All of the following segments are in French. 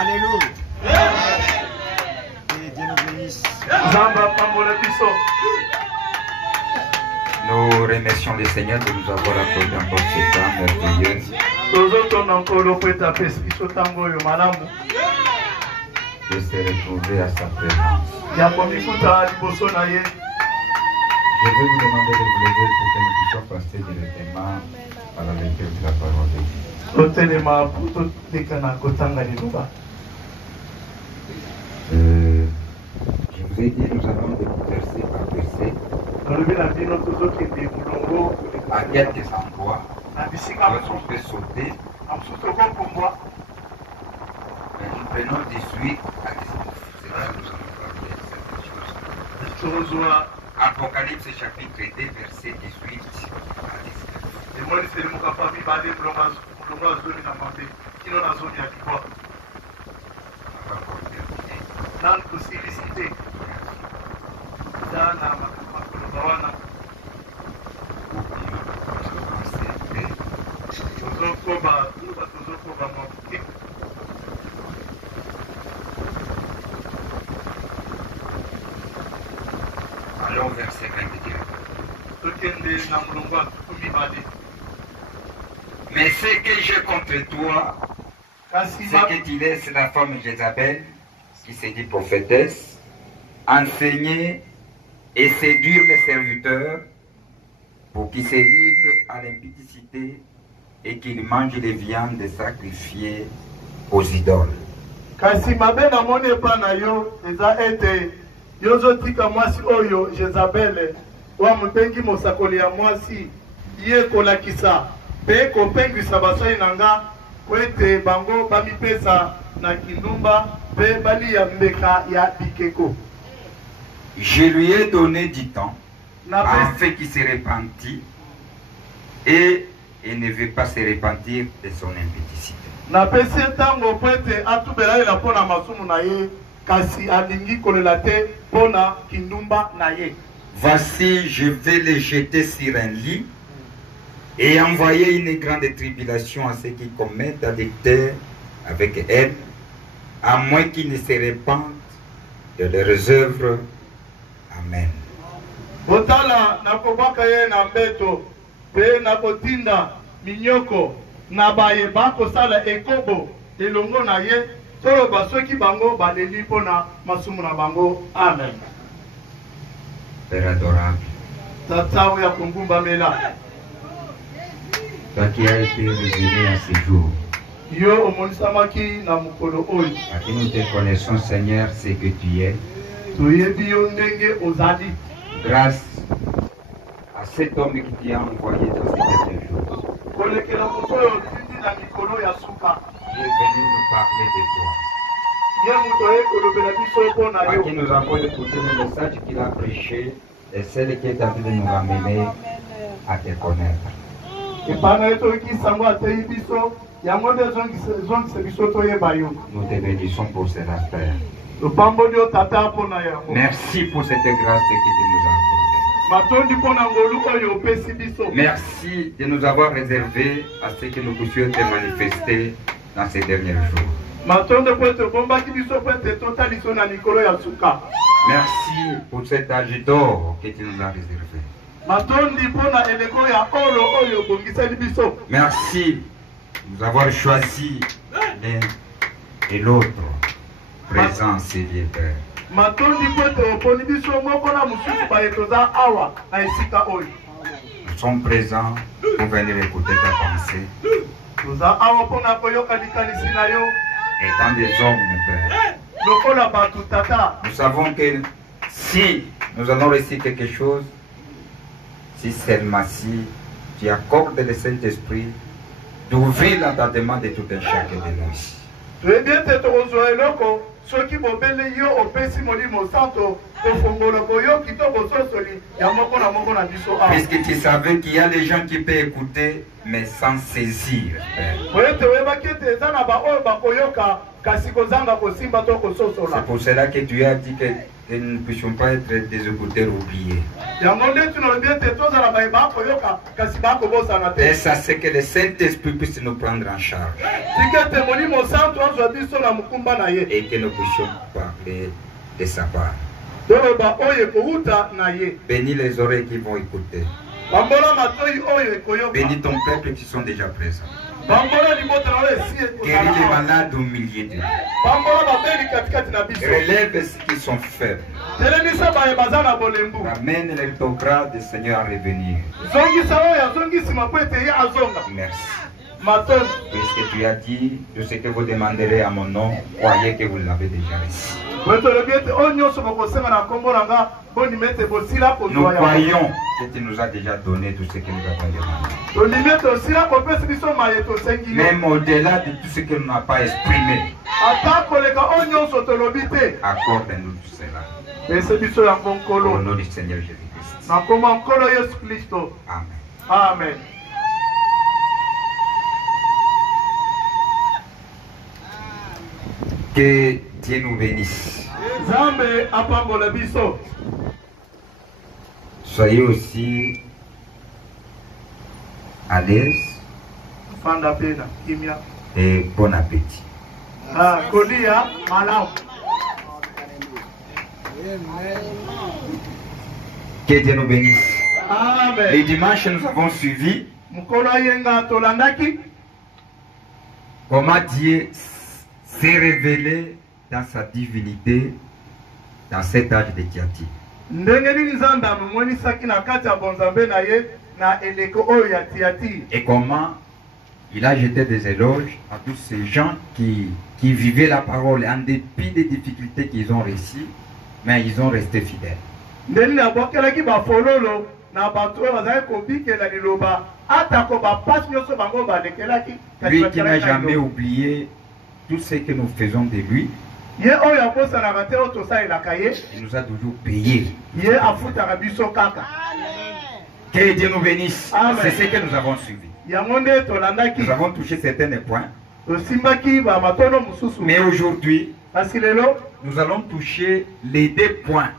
Alléluia. Et Dieu nous bénisse. Nous remercions le Seigneur de nous avoir accordé encore ce temps merveilleux. De se retrouver à sa présence. Je vais vous demander de vous lever pour que nous puissions passer directement à la lecture de la parole de Dieu. Je vous ai dit, nous allons verser par verset. À quelques endroits, on peut sauter. Nous prenons 18 à 19. C'est là que nous allons parler de certaines choses. Apocalypse chapitre 2, verset 18 à 19. On va encore terminer. Allons au verset 21. Mais ce que j'ai contre toi, c'est que tu laisses la femme Jézabel, qui se dit prophétesse, enseigner et séduire les serviteurs pour qu'ils se livrent à l'impudicité et qu'ils mangent les viandes sacrifiées aux idoles. Kasi mabe na mone pa na yo eza ete yozo tika mwasi oyo Jezabel wa mpengi mosakoli ya mwasi ye kolakisa pe kopengwisa basai nanga kwete bango bamipesa na kindumba pe bali ya mbeka ya bikeko. Je lui ai donné du temps afin qu'il se repentit et il ne veut pas se repentir de son impudicité. Na pesi tango kwete atubela ila pona masumu na ye kasi alingi kolela te pona kindumba na ye. Voici, je vais les jeter sur un lit et envoyer une grande tribulation à ceux qui commettent adultère avec elle, à moins qu'ils ne se repentent de leurs œuvres. Amen. Botala na kobaka ye na mbeto pe na kotinda minyoko na baye bakosala ekobo elongo na ye tolo basoki bango baleli pona masumu na bango. Amen. Père adorable, Tata ya kungumba mela, toi qui as été révélé à ce jour, yo omonisamaki na mukolo oyo, à qui nous te connaissons Seigneur, c'est que tu es, toyebi yo ndenge ozali. grâce à cet homme qui t'y a envoyé dans ces derniers jours. Kolekela moto oyo tindi na mikolo ya suka, Il est venu nous parler de toi. ye moto ye kolobela biso pona À qui yo. nous avons écouté le message qu'il a prêché et celle qui est en train de nous ramener à te connaître. Epana ye toyoki sango ateyi biso, yango nde ezongisa biso toyeba yo. Nous te bénissons pour cela, Père. Lopamboli yo tata pona yango. Merci pour cette grâce que tu nous as accordée. Matondi pona ngolu oyo opesi biso. Merci de nous avoir réservé à ce que nous puissions te manifester dans ces derniers jours. Matondo po ete bombaki biso po ete totaliso na mikolo ya suka. Merci pour cet âge d'or que tu nous as réservé. Matondi pona eleko ya oro oyo bongiseli biso. Merci de nous avoir choisi l'un et l'autre, présent, Seigneur Père. Matondi po ete oponi biso moko na mosusu baye toza awa na esika oyo. Nous sommes présents pour venir écouter ta pensée. Toza awa pona koyoka likanisi na yo. Étant des hommes, Père, Lokola batu tata. nous savons que si nous allons réussir quelque chose, si seulement si tu accordes le Saint-Esprit d'ouvrir l'entendement de tout un chacun de nous ici. Toyebi ete tokozwa eloko soki bobele yo opesi molimo santo kofongola boyoki to bososoli ya moko na biso awa. Puisque tu savais qu'il y a des gens qui peuvent écouter mais sans saisir, Père. Po ete oyebaki ete eza na baoyo bakoyoka kasi kozanga kosimba to kososola. C'est pour cela que tu as dit que nous ne puissions pas être des écouteurs oubliés. Yango nde tunalobi ete tozala baye bakoyoka kasi bakobosana te. Et ça, c'est que le Saint-Esprit puisse nous prendre en charge. Tika ete molimo santo et que nous puissions parler de sa part. Bénis les oreilles qui vont écouter. Bénis ton peuple qui sont déjà présents. Guéris les malades au milieu d'eux. Relève ceux qui sont faibles. Ramène les bras du Seigneur à revenir. Merci. Puisque tu as dit, tout ce que vous demanderez à mon nom, croyez que vous l'avez déjà reçu. Nous croyons que tu nous as déjà donné tout ce que nous avons demandé. Même au-delà de tout ce que nous n'avons pas exprimé, accorde-nous tout cela. Au nom du Seigneur Jésus-Christ. Amen. Amen. Que Dieu nous bénisse. Soyez aussi à l'aise et bon appétit. Que Dieu nous bénisse. Amen. Les dimanches, nous avons suivi comment Dieu s'est révélé dans sa divinité dans cet âge de Tiati. Et comment il a jeté des éloges à tous ces gens qui vivaient la parole en dépit des difficultés qu'ils ont reçues, mais ils ont resté fidèles. Lui qui n'a jamais oublié tout ce que nous faisons de lui, il nous a toujours payé. Que Dieu nous bénisse. C'est ce que nous avons suivi. Nous avons touché certains points. Mais aujourd'hui, nous allons toucher les 2 points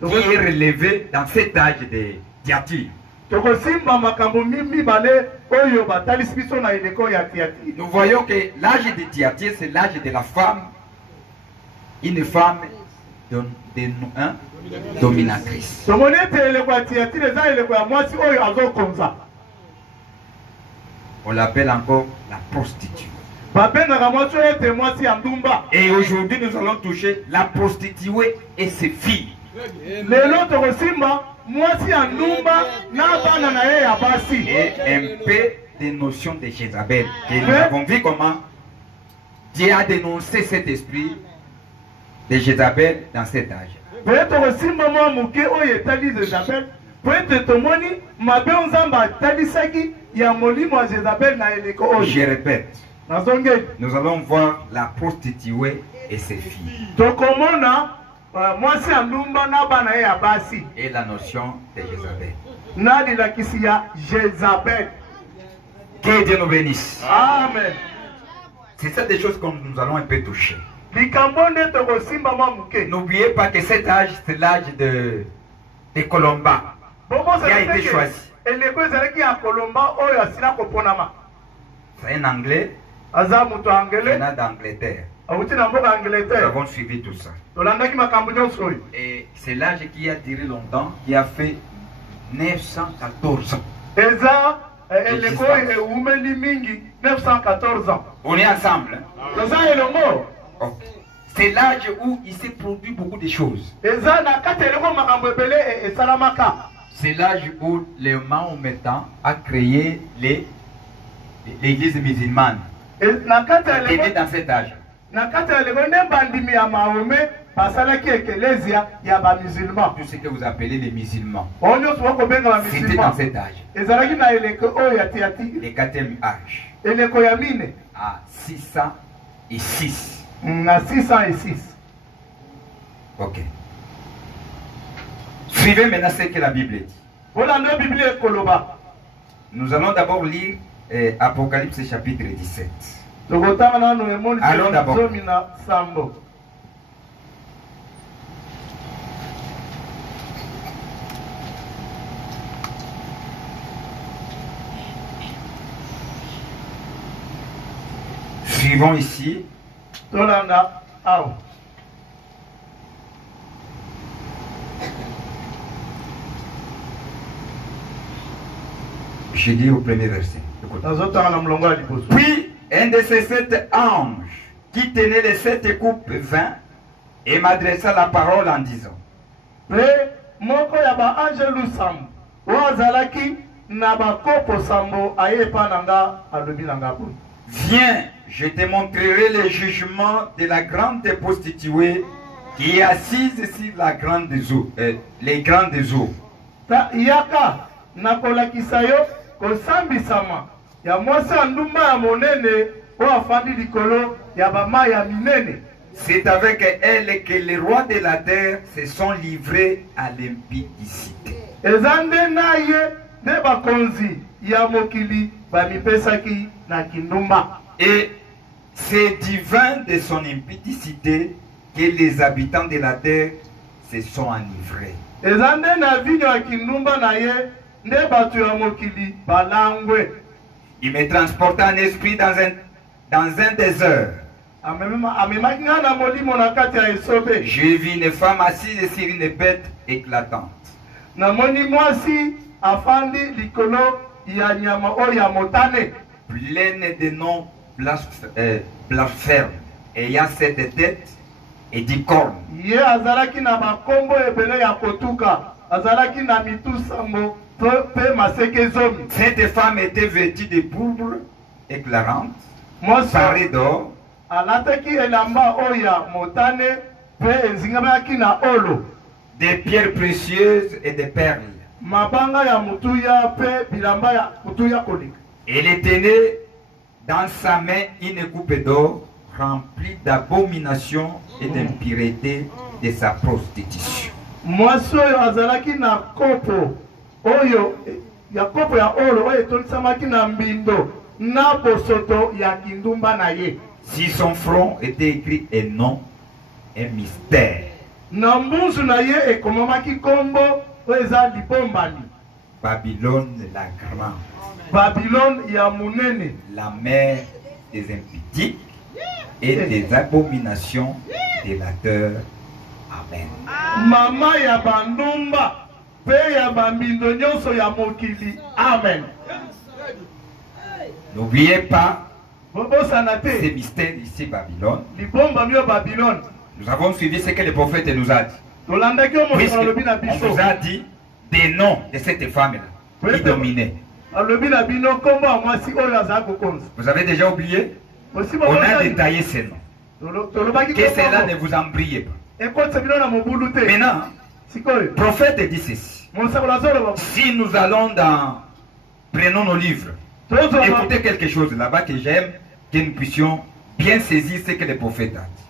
qui est relevé dans cet âge de Tiati. Nous voyons que l'âge de Tiati, c'est l'âge de la femme, une femme dominatrice. On l'appelle encore la prostituée. Et aujourd'hui, nous allons toucher la prostituée et ses filles. Et un peu des notions de Jézabel. Et nous avons vu comment Dieu a dénoncé cet esprit de Jézabel dans cet âge. Je répète, nous allons voir la prostituée et ses filles. Et la notion de Jézabel. Que Dieu nous bénisse. Amen. C'est ça des choses que nous allons un peu toucher. N'oubliez pas que cet âge, c'est l'âge de Colomba qui a été choisi. C'est un Anglais venant d'Angleterre. Nous avons suivi tout ça. Et c'est l'âge qui a duré longtemps, qui a fait 914 ans. On est ensemble. Oh. C'est l'âge où il s'est produit beaucoup de choses. C'est l'âge où le Mahométan a créé l'église musulmane. Il était dans cet âge. Tout ce que vous appelez les musulmans, c'était dans cet âge. Le 4e âge. À 606. Ok. Suivez maintenant ce que la Bible dit. Nous allons d'abord lire Apocalypse chapitre 17. Allons d'abord. Suivons ici tolanda awa. Je dis au premier verset. Puis un de ces 7 anges qui tenait les 7 coupes vint et m'adressa la parole en disant: Viens, je te montrerai le jugement de la grande prostituée qui est assise sur la grande eau, les grandes eaux. Kosambisama ya mwasi andumba ya monene o afandi likolo ya bama ya minene. C'est avec elle que les rois de la terre se sont livrés à l'impudicité. Ezande naye de bakonzi ya mokili bamipesaki na kindumba. Et c'est divin de son impudicité que les habitants de la terre se sont enivrés. Ezande na vinyo ya kindumba naye. Il me transporta en esprit dans un désert. J'ai vu une femme assise sur une bête éclatante. Pleine de noms blasphèmes, ayant 7 têtes et 10 cornes. Cette femme était vêtue de pourpre éclairante, parée d'or, des pierres précieuses et des perles. Elle tenait dans sa main une coupe d'or remplie d'abominations et d'impuretés de sa prostitution. Oyo ya kopo ya oro oyo tolisamaki na mbindo na bosoto ya kindumba na ye. Si son front était écrit un nom, un mystère. Na mbuzu na ye ekomamaki kombo oyo eza libombani. Babylone la grande. Babylone ya munene. La mère des impudiques et des abominations de la terre. Amen. Mama ya bandumba. Amen. N'oubliez pas ces mystères ici, Babylone. Nous avons suivi ce que le prophète nous a dit. On nous a dit des noms de cette femme-là qui dominait. Vous avez déjà oublié? On a détaillé ces noms. Que cela ne vous embrille pas. Maintenant, le prophète dit ceci. Si nous allons dans... Prenons nos livres. Écoutez quelque chose là-bas que j'aime, que nous puissions bien saisir ce que le prophète a dit.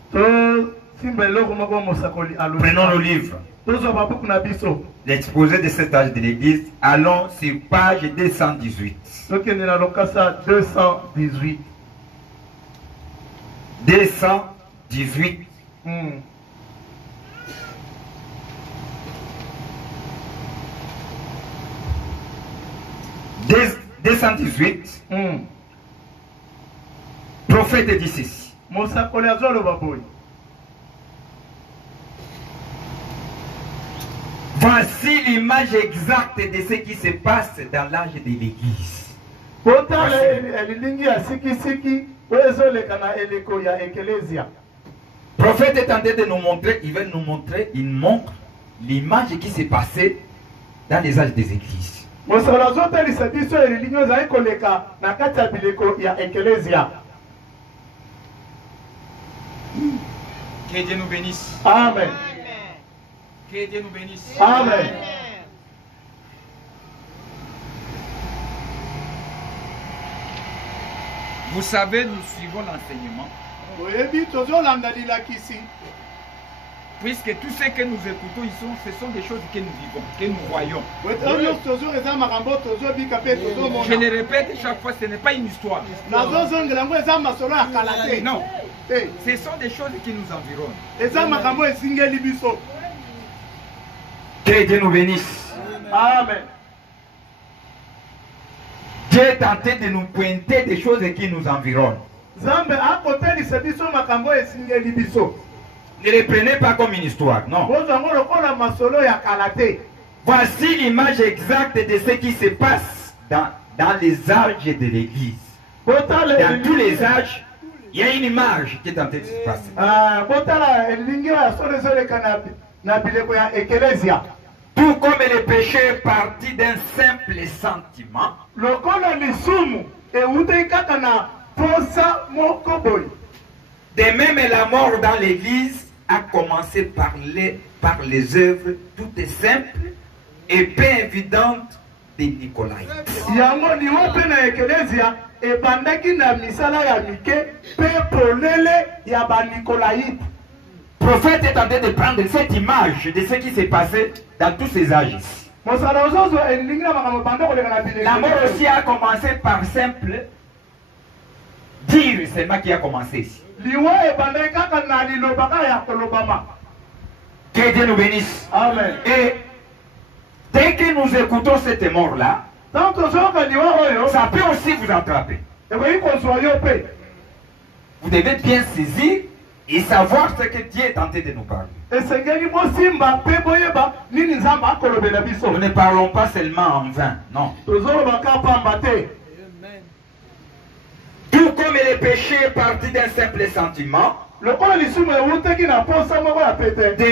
Prenons nos livres. L'exposé de cet âge de l'église. Allons sur page 218. 218. 218. Prophète dit ceci. Voici l'image exacte de ce qui se passe dans l'âge de l'église. Prophète est en train de nous montrer, il veut nous montrer, il montre l'image qui s'est passée dans les âges des églises. Que Dieu nous bénisse. Amen. Que Dieu nous bénisse. Amen. Vous savez, nous suivons l'enseignement. Puisque tout ce que nous écoutons, ce sont des choses que nous vivons, que nous voyons. Je le répète chaque fois, ce n'est pas une histoire. Non, ce sont des choses qui nous environnent. Que Dieu nous bénisse. Amen. Dieu est tenté de nous pointer des choses qui nous environnent. Zambe akotelisa biso makambo esingeli biso. Ne les prenez pas comme une histoire, non. Bozango lokola masolo ya kalate. Voici l'image exacte de ce qui se passe dans les âges de l'Église. Dans tous les âges, il y a une image qui est en train de se passer. Tout comme le péché est parti d'un simple sentiment, de même la mort dans l'Église a commencé par les œuvres toutes simples et peu évidentes de Nicolaï. Le prophète est en train de prendre cette image de ce qui s'est passé dans tous ces âges. La mort aussi a commencé par simple dire, c'est moi qui a commencé ici. Que Dieu nous bénisse. Amen. Et dès que nous écoutons cette mort-là, ça peut aussi vous attraper. Vous devez bien saisir et savoir ce que Dieu est en train de nous parler. Nous ne parlons pas seulement en vain, non. Tout comme le péché est parti d'un simple sentiment, de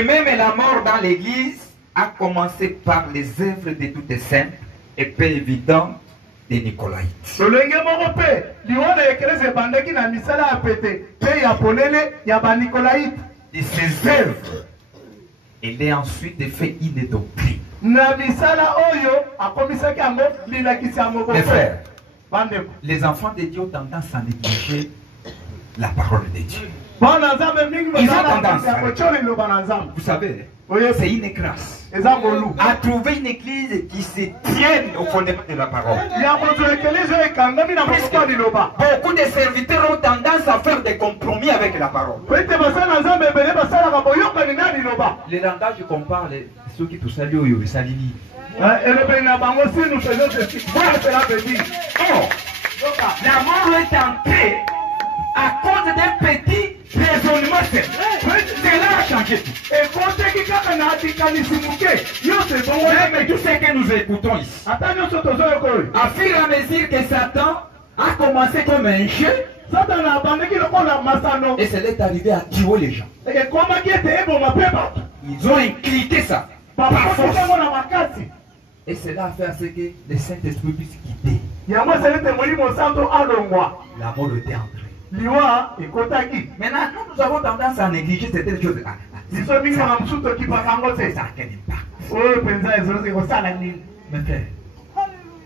même la mort dans l'Église a commencé par les œuvres de toutes simples et peu évidentes de Nicolaïtes. De ces œuvres, il est ensuite fait une doctrine. Mes frères, les enfants de Dieu ont tendance à négliger la parole de Dieu. Ils ont tendance, vous savez, c'est une grâce à trouver une église qui se tienne au fondement de la parole. Beaucoup de serviteurs ont tendance à faire des compromis avec la parole. Le langage qu'on parle, ceux qui tout saluent, ils saluent. La mort est entrée à cause d'un petit raisonnement. Cela a changé tout. Mais tout ce que nous écoutons ici, à fur et à mesure que Satan a commencé comme un chien, et c'est est arrivé à tuer les gens. Ils ont inculqué ça par force. Et cela a fait à ce que le Saint-Esprit puisse quitter. La mort était entrée. Maintenant, nous avons tendance à négliger certaines choses.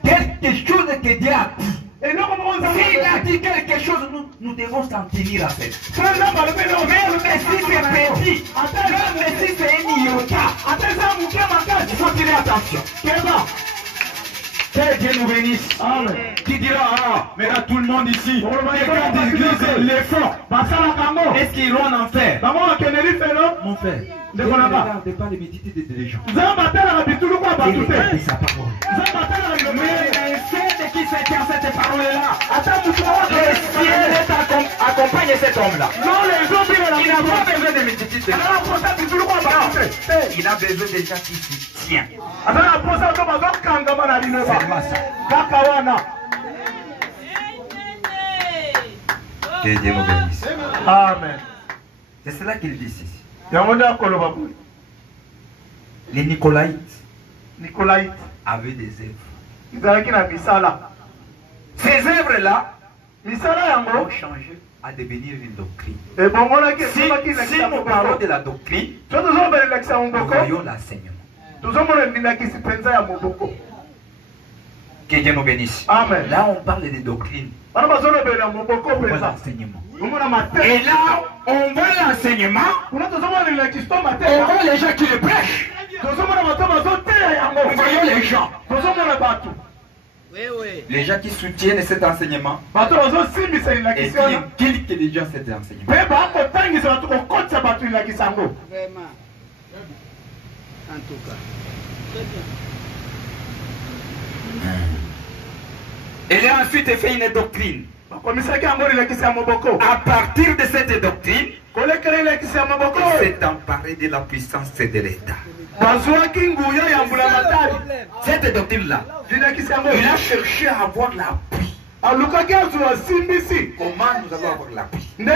Quelque chose que Dieu a dit. S'il a dit quelque chose, nous devons s'en tenir à fait. Même si c'est petit, même si c'est un iota, il faut tirer attention. Que Dieu nous bénisse. Amen. Qui dira, mais là tout le monde ici, les grandes églises, les fonds, est-ce qu'ils iront en enfer? Mon frère, ne regardez pas les méditer des gens. Regardez sa parole. Mais celle qui se tient cette parole-là, le ciel accompagne cet homme-là. Il n'a pas besoin de méditer des gens. Il a besoin des gens qui se tiennent. Seulement ça. Que Dieu nous bénisse. Amen. C'est cela qu'il dit ici. Les Nicolaïtes avaient des œuvres. Ces œuvres-là ont changé à devenir une doctrine. Si nous parlons de la doctrine, nous voyons l'enseignement. Que Dieu nous bénisse. Amen. Là, on parle de doctrine. On voit l'enseignement. Et là, on voit l'enseignement. On voit les gens qui le prêchent. Voyons les gens. Les gens qui soutiennent cet enseignement et qui inculquent les gens cet enseignement. En tout cas. Il a ensuite fait une doctrine. À partir de cette doctrine, s'est emparé de la puissance de l'État. Cette doctrine-là, il a cherché à avoir l'appui. Comment nous allons avoir l'appui? Nous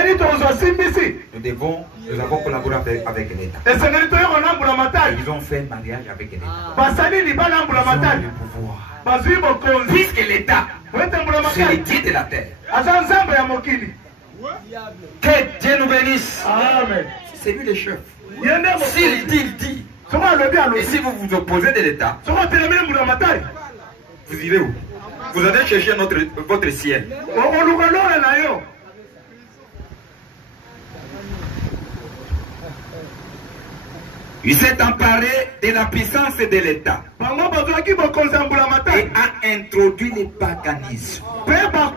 avons collaboré avec l'État. Ils ont fait un mariage avec l'État. Ils ont le pouvoir. Puisque l'État, c'est le Dieu de la terre. Que Dieu nous bénisse. Amen. C'est lui le chef. S'il dit, il dit. Et si vous vous opposez de l'État, vous irez où? Vous allez chercher votre ciel. Il s'est emparé de la puissance de l'État et a introduit le paganisme. La mort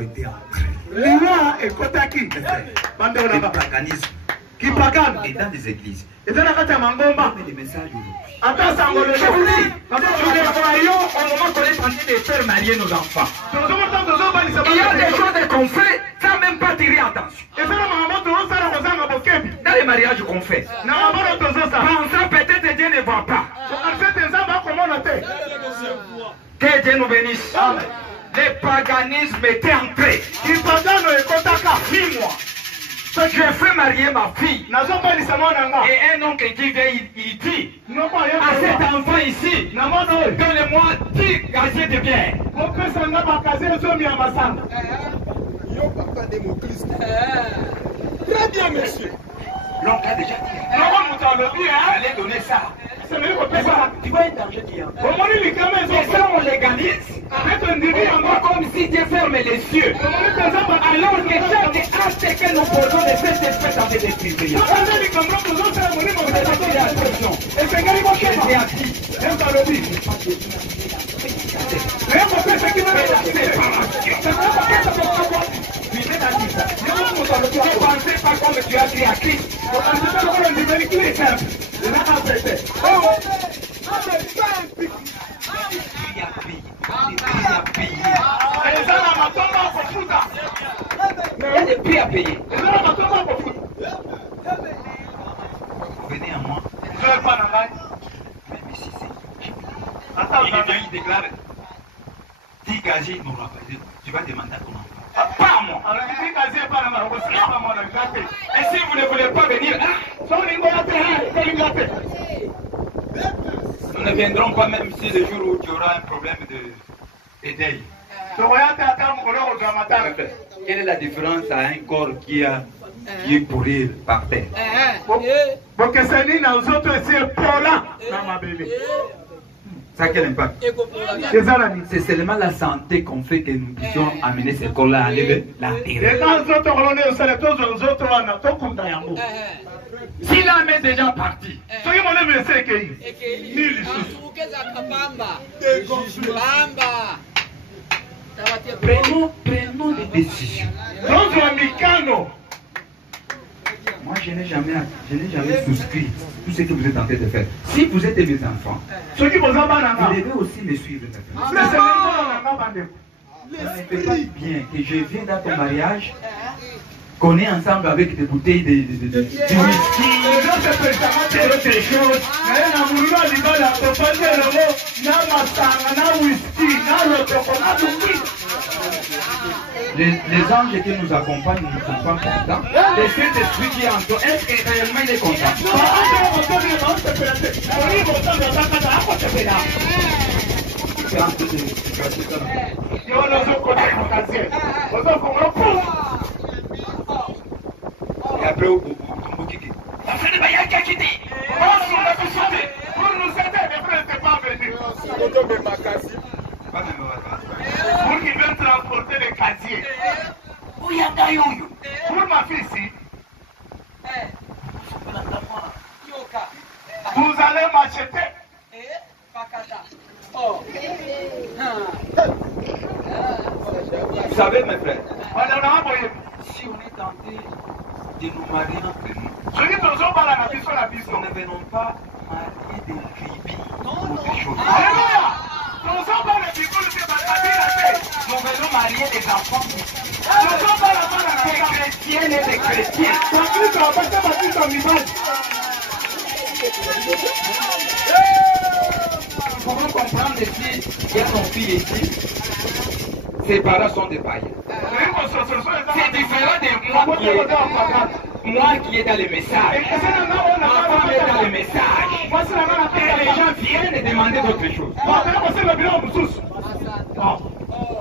était entrée. Le paganisme est dans les églises. Mais le message aujourd'hui. Je vous dis, nous voyons au moment qu'on est en train de faire marier nos enfants. Il y a des choses qu'on fait sans même pas tirer attention. Dans les mariages qu'on fait, pensant peut-être Dieu ne voit pas. Que Dieu nous bénisse. Le paganisme était entré. 6 mois. Je fais marier ma fille. Et un oncle qui vient, il dit à cet enfant ici, donne-moi 10 gaziers de bière. Très bien, monsieur. L'oncle a déjà dit. Allez donner ça. Tu vois un danger qui est en train. Et ça, on légalise. Comme si Dieu ferme les cieux. Alors que chaque acte que nous posons de cette espèce avait des privilèges. Ne pensez pas comme tu as dit à Christ. Il y a des prix à payer. Venez à moi. Même ici, il déclare 10 gaziers n'aura pas. Tu vas demander à ton enfant. Pas moi. Et si vous ne voulez pas venir, nous ne viendrons pas même si le jour où tu auras un problème d'éveil. Quelle est la différence à un corps qui est pourri par terre? Ça quel impact? C'est seulement la santé qu'on fait que nous puissions amener ce corps-là à aller la terre. Si l'âme est déjà partie, prenons des décisions. Moi, je n'ai jamais souscrit tout ce que vous êtes en train de faire. Si vous êtes mes enfants, vous devez aussi me suivre. Ça ne fait pas bien que je vienne dans ton mariage, qu'on est ensemble avec des bouteilles de whisky, d'autres choses. Les anges qui nous accompagnent ne sont pas contents. Et cet esprit qui est en toi, est-ce que réellement il est content? Et après, au Kiki. La fin de Bayaka qui dit, pour nous aider, les frères n'étaient pas venus. Pour qu'ils viennent transporter les casiers. Pour ma fille ici, vous allez m'acheter. Vous savez, mes frères, si on est tenté de nous marier entre nous, nous ne venons pas marier des tribus ou des choses. Nous venons marier des enfants des chrétiennes et des chrétiens. Nous pouvons comprendre ici, il y a son fils ici, ses parents sont des païens. C'est différent de moi qui est dans les messages. Ma femme est dans les messages. Et les gens viennent demander d'autres choses.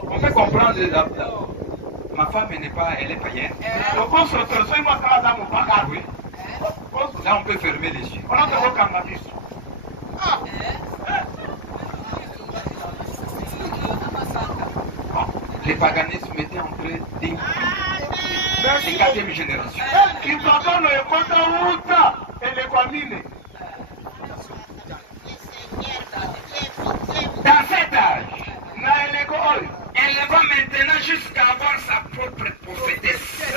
On peut comprendre. Ma femme elle est païenne. Oui. Là on peut fermer les yeux. Le paganisme était entré des 4e génération. Dans cet âge, elle va maintenant jusqu'à avoir sa propre prophétesse.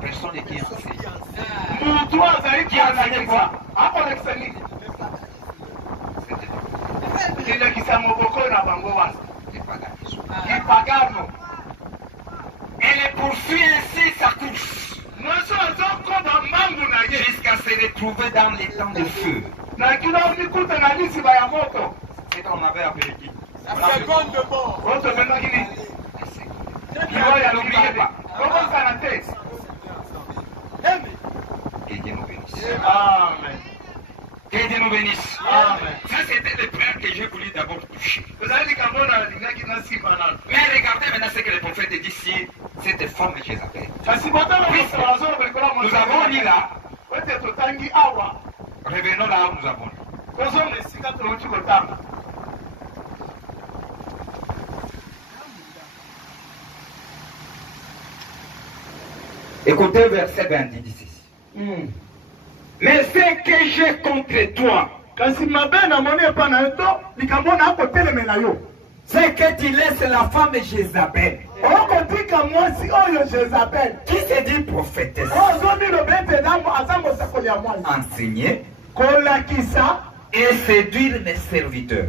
Personne qui enseigne. Qui enseigne quoi? Elle poursuit ainsi sa course jusqu'à se retrouver dans les temps de feu. C'est qu'on avait appelé qui? N'oubliez pas. Que Dieu nous bénisse. Amen. Que Dieu nous bénisse. Amen. Ça, c'était le point que j'ai voulu d'abord toucher. Mais Mais regardez maintenant ce que le prophète dit ici, cette femme Jézabel. Nous avons lu là, revenons là où nous avons lu. Écoutez verset 20 dit ceci. Mais ce que j'ai contre toi, c'est que tu laisses la femme Jézabel, qui se dit prophétesse, enseigner et séduire mes serviteurs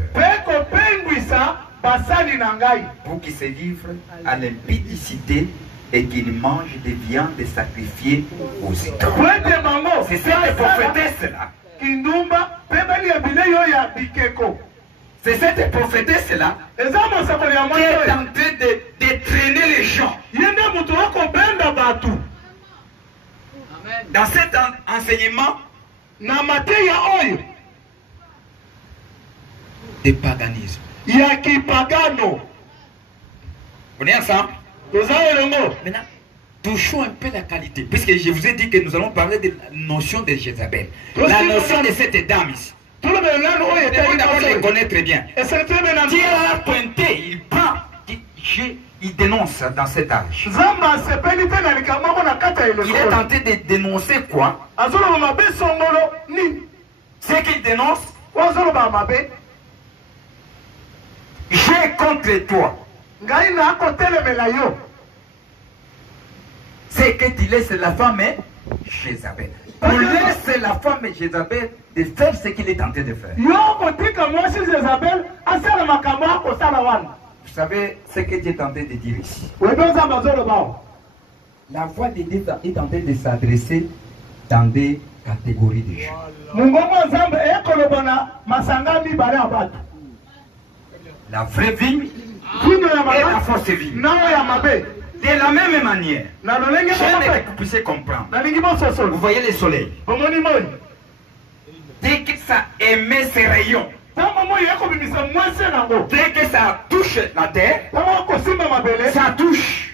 pour qu'ils se livrent à l'impudicité et qu'ils mangent des viandes sacrifiées aux idoles. C'est cette prophétesse-là. C'est cette prophétesse-là qui est en train de traîner les gens. Dans cet enseignement de paganisme. On est ensemble? Maintenant, touchons un peu la qualité, puisque je vous ai dit que nous allons parler de la notion de Jézabel. La notion de cette dame ici. Tout le monde d'abord les connaît très bien. Dieu a pointé, il prend, il dénonce dans cet âge. Il est tenté de dénoncer quoi? Ce qu'il dénonce, j'ai contre toi. C'est que tu laisses la femme Jézabel. Tu laisses la femme Jézabel de faire ce qu'il est tenté de faire. Vous savez ce que Dieu est tenté de dire ici. La voix de Dieu est tentée de s'adresser dans des catégories de gens. La vraie vie et la fausse vie. De la même manière, j'aimerais que vous puissiez comprendre. Vous voyez le soleil. Dès que ça émet ses rayons, dès que ça touche la terre, ça touche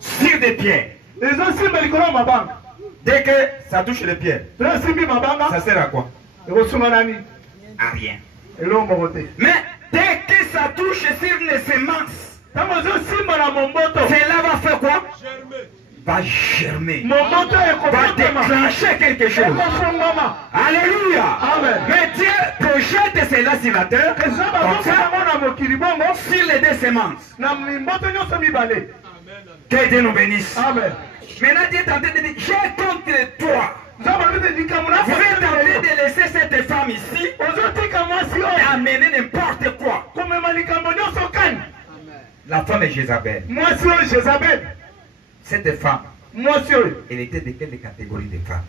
sur des pierres. Dès que ça touche les pierres, ça sert à quoi? À rien. Mais dès que ça touche sur les semences, cela va faire quoi? Va germer. Va déclencher quelque chose. Alléluia. Mais Dieu projette cela sur la terre. Sur les deux semences. Que Dieu nous bénisse. Maintenant Dieu est en train de dire, j'ai contre toi. Vous êtes en train de laisser cette femme ici et amener n'importe quoi. La femme est Jézabel. Cette femme, elle était de quelle catégorie de femmes?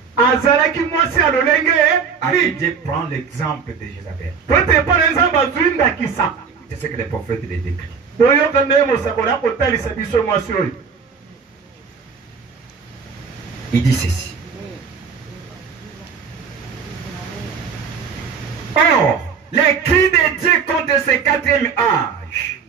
Dieu prend l'exemple de Jézabel. C'est ce que les prophètes les décrivent. Il dit ceci. Or, les cris de Dieu contre ce quatrième âge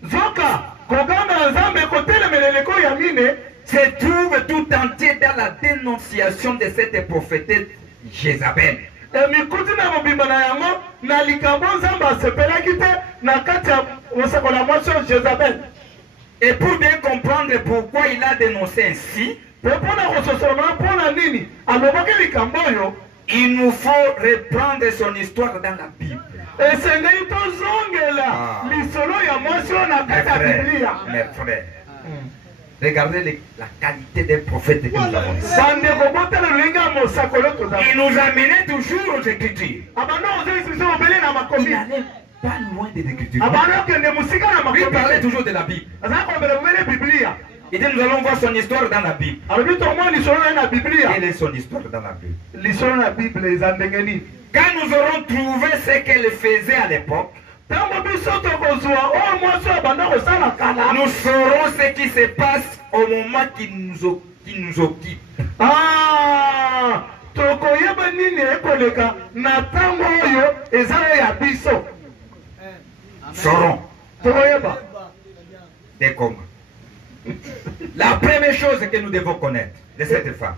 se trouvent tout entier dans la dénonciation de cette prophétesse Jézabel. Et pour bien comprendre pourquoi il a dénoncé ainsi, il nous faut reprendre son histoire dans la Bible. Mes frères, regardez la qualité des prophètes que nous avons. Il nous amenait toujours aux Écritures. Il n'allait pas loin des Écritures. Il parlait toujours de la Bible. Et nous allons voir son histoire dans la Bible. Quelle est son histoire dans la Bible? Quand nous aurons trouvé ce qu'elle faisait à l'époque, nous saurons ce qui se passe au moment qui nous occupe. Saurons. Des comment. La première chose que nous devons connaître de cette femme,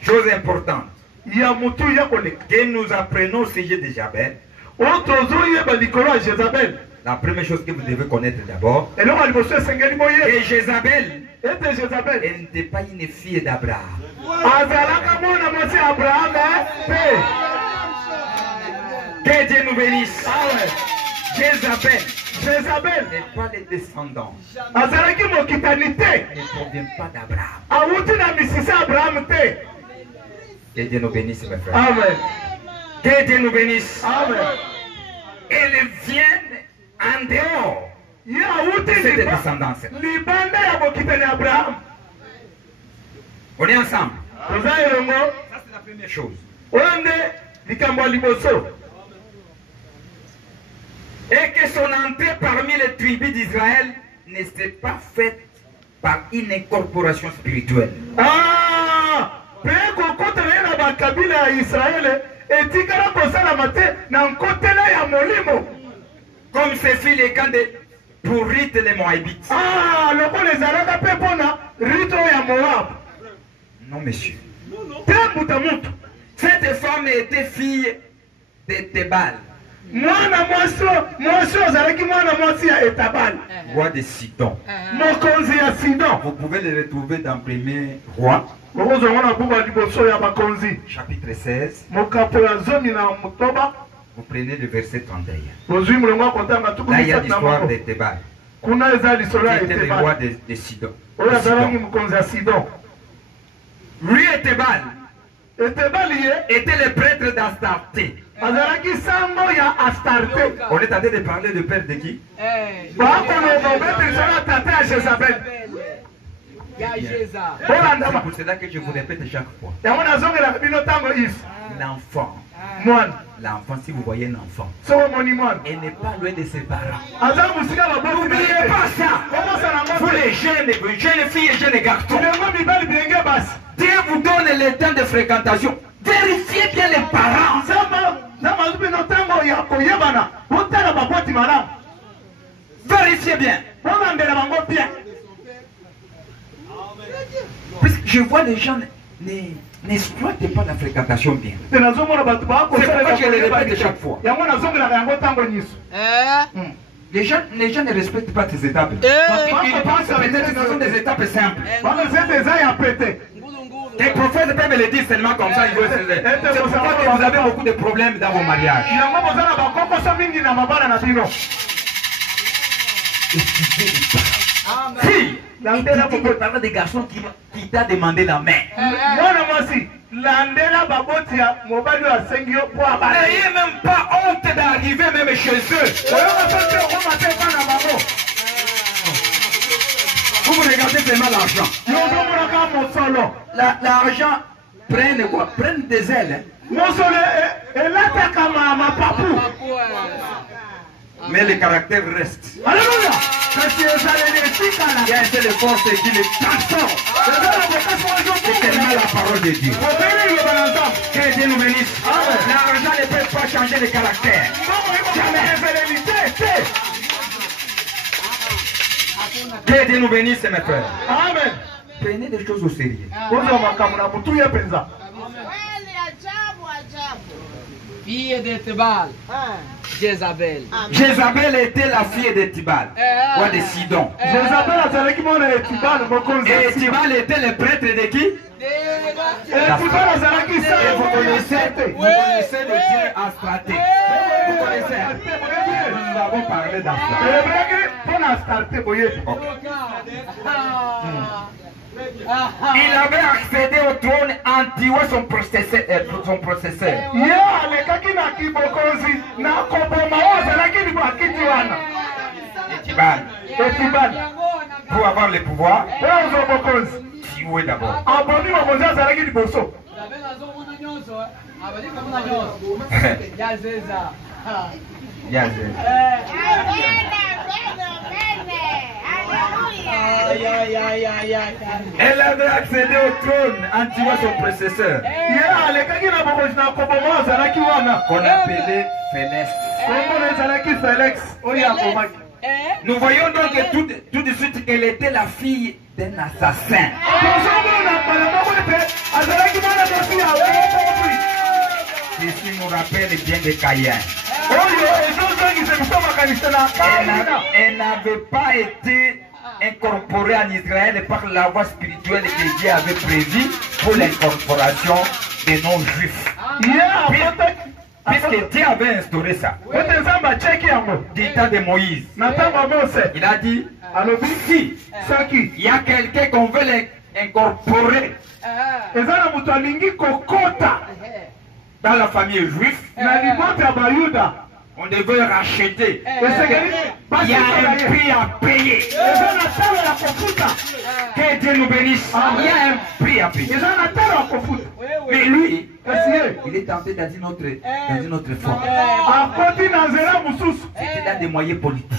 chose importante, que nous apprenons au sujet de Jézabel. La première chose que vous devez connaître d'abord, que Jézabel, elle n'était pas une fille d'Abraham. Que Dieu nous bénisse. Jézabel n'est pas les descendants. Elle ne provient pas d'Abraham. Que Dieu nous bénisse, mes frères. Amen. Que Dieu nous bénisse. Amen. Elle vient en dehors de cette descendance. On est ensemble. Ça, c'est la première chose. Et que son entrée parmi les tribus d'Israël ne s'est pas faite par une incorporation spirituelle. Comme ce fut le cas pour Ruth les Moabites. Non, monsieur. Cette femme était fille de Tébal. Roi de Sidon. Vous pouvez le retrouver dans 1er Roi, chapitre 16. Vous prenez le verset 31. Là, il y a l'histoire de Tébal. Qui était le roi de Sidon. Lui et Tébal était le prêtre d'Astarté. On est en train de parler de père de qui? C'est pour cela que je vous répète chaque fois. L'enfant, si vous voyez un enfant, il n'est pas loin de ses parents. N'oubliez pas ça. Vous les jeunes filles et jeunes garçons, Dieu vous donne le temps de fréquentation. Vérifiez bien les parents. Vérifiez bien. Puisque je vois les gens n'exploitent pas la fréquentation bien. C'est pourquoi je le répète chaque fois. Les gens ne respectent pas ces étapes. Ils pensent peut-être que ce sont des étapes simples. Les prophètes peuvent le dire seulement comme ça. C'est pourquoi que vous avez beaucoup de problèmes dans vos mariages. Écoutez les parents. Fille, il parle des garçons qui t'a demandé la main. N'ayez même pas honte d'arriver même chez eux. Vous regardez seulement l'argent. L'argent, prennent quoi? Prennent des ailes. Mais le caractère reste. Alléluia. Il y a un seul force qui le transforme. C'est tellement la parole de Dieu. Que Dieu nous bénisse. L'argent ne peut pas changer le caractère. Jamais. Que Dieu nous bénisse, mes frères. Amen. Prenez des choses au sérieux. Fille de Tibal, Jézabel. Jézabel était la fille de Tibal, ou de Sidon. Et Tibal était le prêtre de qui? Vous connaissez le Dieu Astarté. Vous connaissez? Nous avons parlé d'Astarté. Il avait accédé au trône en tuant son processeur. Pour avoir le pouvoir, tuer d'abord. Elle avait accédé au trône en tuant son prédécesseur, qu'on appelait Félix. Nous voyons donc tout de suite qu'elle était la fille d'un assassin. Ceci nous rappelle bien de Caïn. Elle n'avait pas été incorporée en Israël par la voie spirituelle que Dieu avait prévue pour l'incorporation des non-juifs. Puisque Dieu avait instauré ça. Du temps de Moïse. Il a dit, si il y a quelqu'un qu'on veut l'incorporer dans la famille juive, on devait racheter. Il y a un prix à payer. Que Dieu nous bénisse. Il y a un prix à payer. Mais lui, il est tenté dans une autre forme. C'était dans des moyens politiques.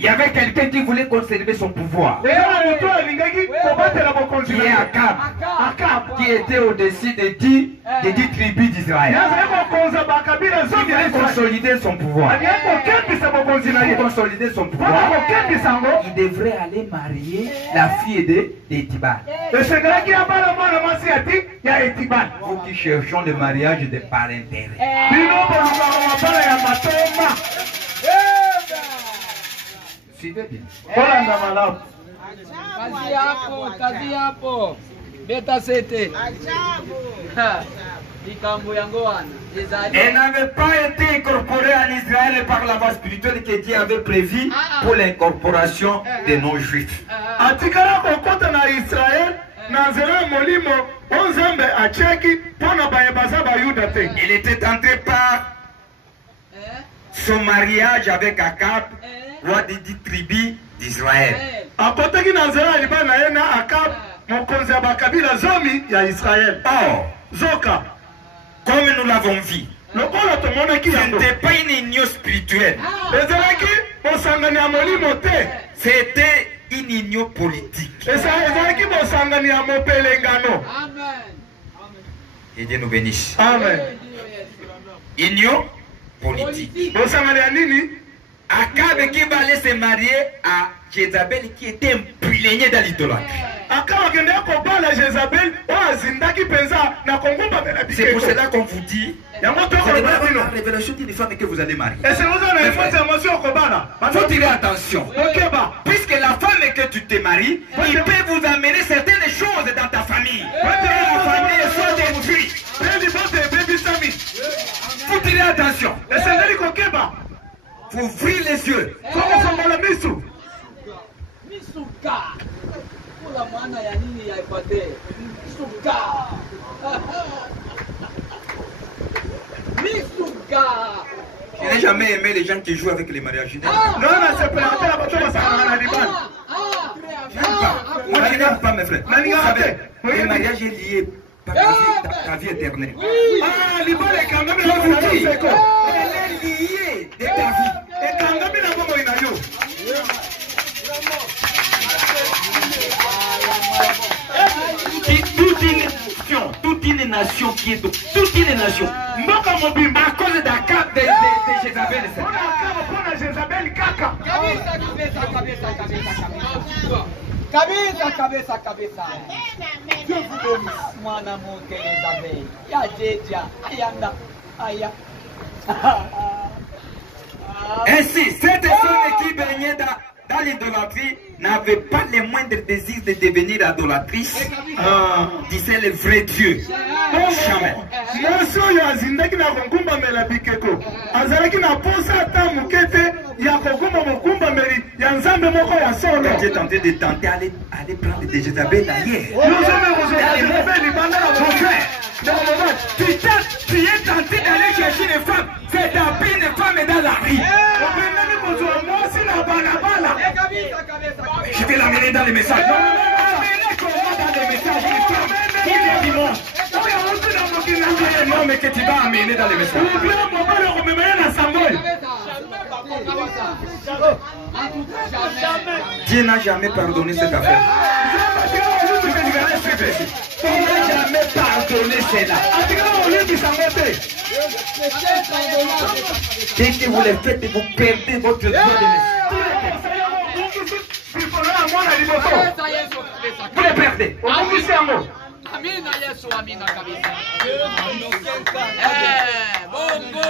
Il y avait quelqu'un qui voulait conserver son pouvoir. Qui est Akab, qui était au-dessus des 10 tribus d'Israël. Il voulait consolider son pouvoir. Pour consolider son pouvoir, il devrait aller marier la fille de Tibal. Nous qui cherchons le mariage de par intérêt. Suivez bien. Kazi hapo. Beta sete. Elle n'avait pas été incorporée en Israël par la voie spirituelle que Dieu avait prévue pour l'incorporation des non-juifs. Il était tenté par son mariage avec Akab, roi des 10 tribus d'Israël. Or, comme nous l'avons vu, ce n'était pas une union spirituelle. C'était une union politique. Et Dieu nous bénisse. Amen. Union politique. Akab qui va aller se marier à Jézabel qui était imprégnée dans l'idolâtrie. C'est pour cela qu'on vous dit, la révélation d'une femme que vous allez marier. Faut tirer attention. Puisque la femme que tu te maries, il peut vous amener certaines choses dans ta famille. La famille soit détruite. Faut tirer attention. faut ouvrir les yeux. Misuka. Kula maana ya nini ya ipate? Misuka. Misuka. Je n'ai jamais aimé les gens qui jouent avec les mariages. Non, c'est pas la voiture, ça va aller mal. Moi, je n'aime pas mes frères. Vous savez, le mariage est lié par ta vie éternelle. Ah, l'Iban est quand même Elle est liée de ta vie. Et quand même, il a pas moyen. Toute une nation qui est toute une nation. À cause de la carte de Jézabel. Kabisa. Mwanamke Elizabeth. Ya jeja. Ayanda. Aya. Ainsi, cette femme qui baignait dans l'idolâtrie n'avait pas les moindres désirs de devenir idolâtrice, disait le vrai Dieu. Jamais. Mwasi oyo azindaki na kokumbamela bikeko azalaki na posa ata moke te ya kokuma mokumbameli ya nzambe moko ya solo. J'ai tenté de aller prendre des Jézabel ailleurs. Tu es tenté d'aller chercher une femme. C'est tapis une femme dans la rue. Je vais l'amener dans les messages. Amenez comment dans les messages une femme qui vient dimanche. Non, mais que tu vas amener dans les messages. Dieu n'a jamais pardonné cette affaire. Il n'a jamais pardonné cela. Dès que vous le faites, vous perdez votre droit de vous le perdez. Amina Yesu, amina kabisa. Bongo.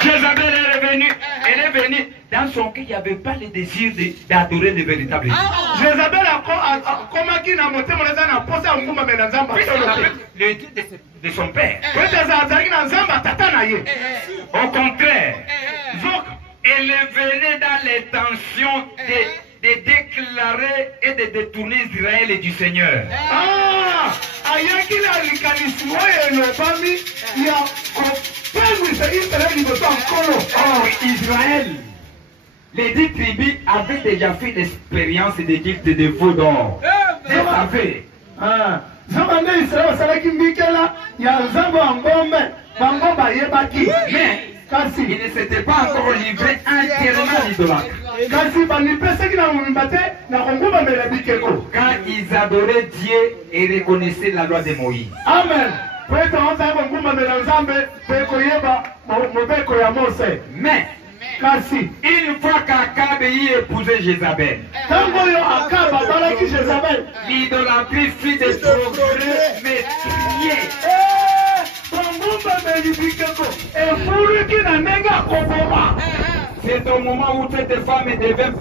Jézabel elle est venue dans son cœur, il n'y avait pas le désir d'adorer le véritable Dieu. Jézabel akomaki na motema na na posa ngumbamela nzamba Le Dieu de son père. azalaki na nzamba tata na ye. Au contraire, donc elle venait dans l'intention de déclarer et de détourner Israël du Seigneur. Ayaki na likanisi oyo elobami ya kopengwisa Israeli liboso ya nkolo. Or, Israël, les 10 tribus avaient déjà fait l'expérience d'Égypte de veau d'or. Vous savez. Nzambe nde Israeli asalaki mbikela ya nzambe ya ngombe bango bayebaki. Mais kasi il ne s'était pas encore livré entièrement à l'idolâtre. Kasi banipesaki na mobimba te na kongumbamela bikeko. Quand ils adoraient Dieu et reconnaissaient la loi de Moïse. Amen. Mais une fois qu'Akab y épousait Jézabel, l'idolâtrie fit des progrès maîtrisés. C'est au moment où cette femme devint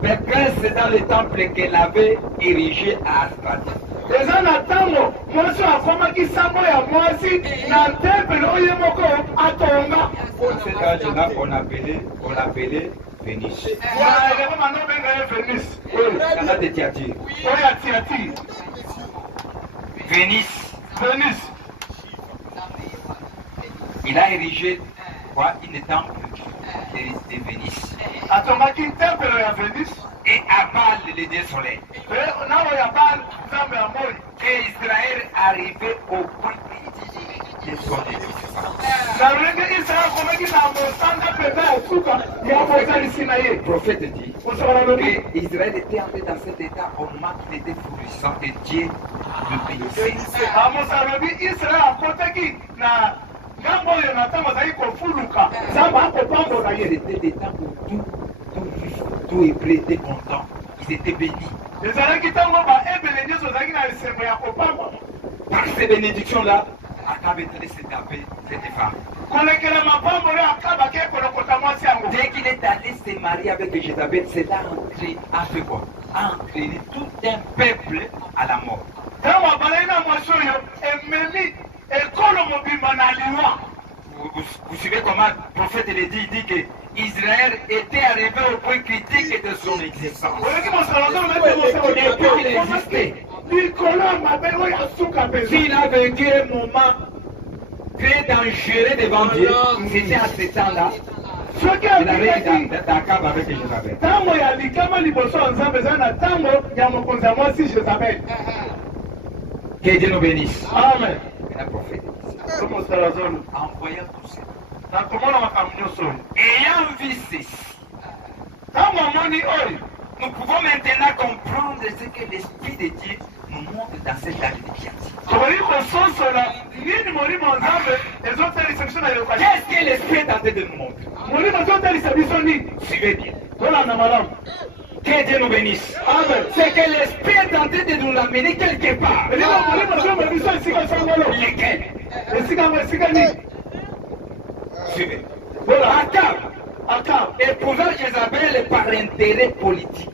pétresse dans le temple qu'elle avait érigé à Astarté. C'est un Cet âge-là, on l'appelait Vénus. Cana de Thyatire. Vénus. Il a érigé une temple de Vénus. Et avale les deux soleils. Et Israël arrivait au point de son Le prophète dit qu'Israël était entré dans cet état au moment qu'il était florissant et Dieu le bénissait. C'était des temps où tout hébreu était content. Ils étaient bénis. Par ces bénédictions-là, Akab est allé se taper cette femme. Dès qu'il est allé se marier avec Jézabel, c'est là a fait quoi? A entraîné tout un peuple à la mort. vous suivez comment le prophète il dit que Israël était arrivé au point critique de son existence. Et puis il existait. S'il a vécu un moment très dangereux devant Dieu, c'était à ce temps-là. Il avait été d'accord avec Jézabel. Que Dieu nous bénisse. Amen. La prophète. En voyant tout ça. Ayant vu ceci, nous pouvons maintenant comprendre ce que l'Esprit de Dieu nous montre dans cette année de Piati. Qu'est-ce que l'Esprit est en train de nous montrer? Suivez bien. Que Dieu nous bénisse. C'est que l'Esprit est en train de nous l'amener quelque part. Lesquels? Suivez. Akab, épousant Jézabel par intérêt politique.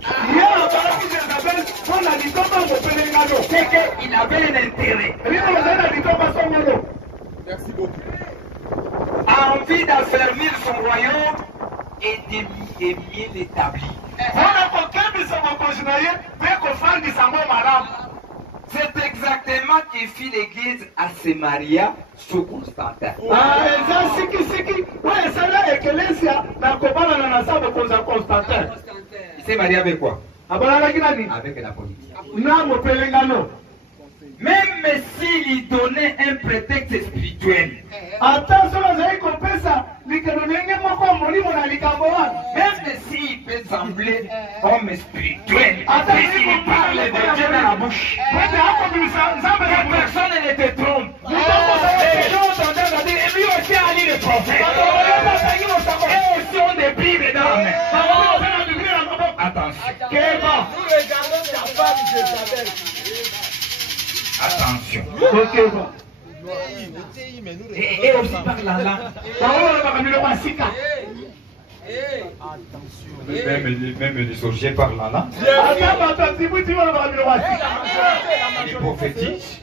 C'est qu'il avait un intérêt. Merci beaucoup. Envie d'affermir son royaume et de mieux l'établir. C'est exactement ce que fit l'Église à Samaria sous Constantin. Il s'est marié avec quoi? Avec la politique. Même s'il donnait un prétexte spirituel, même s'il peut sembler homme spirituel, il parle de Dieu dans la bouche, que personne ne te trompe. Les gens t'entendent dire, et lui aussi a lu le prophète. Et aussi on des Bibles dans la main. Attention. Nous regardons ta femme Jézabel. Attention. Et aussi par la langue. Même les sorciers parlent en langue. Les prophétiques.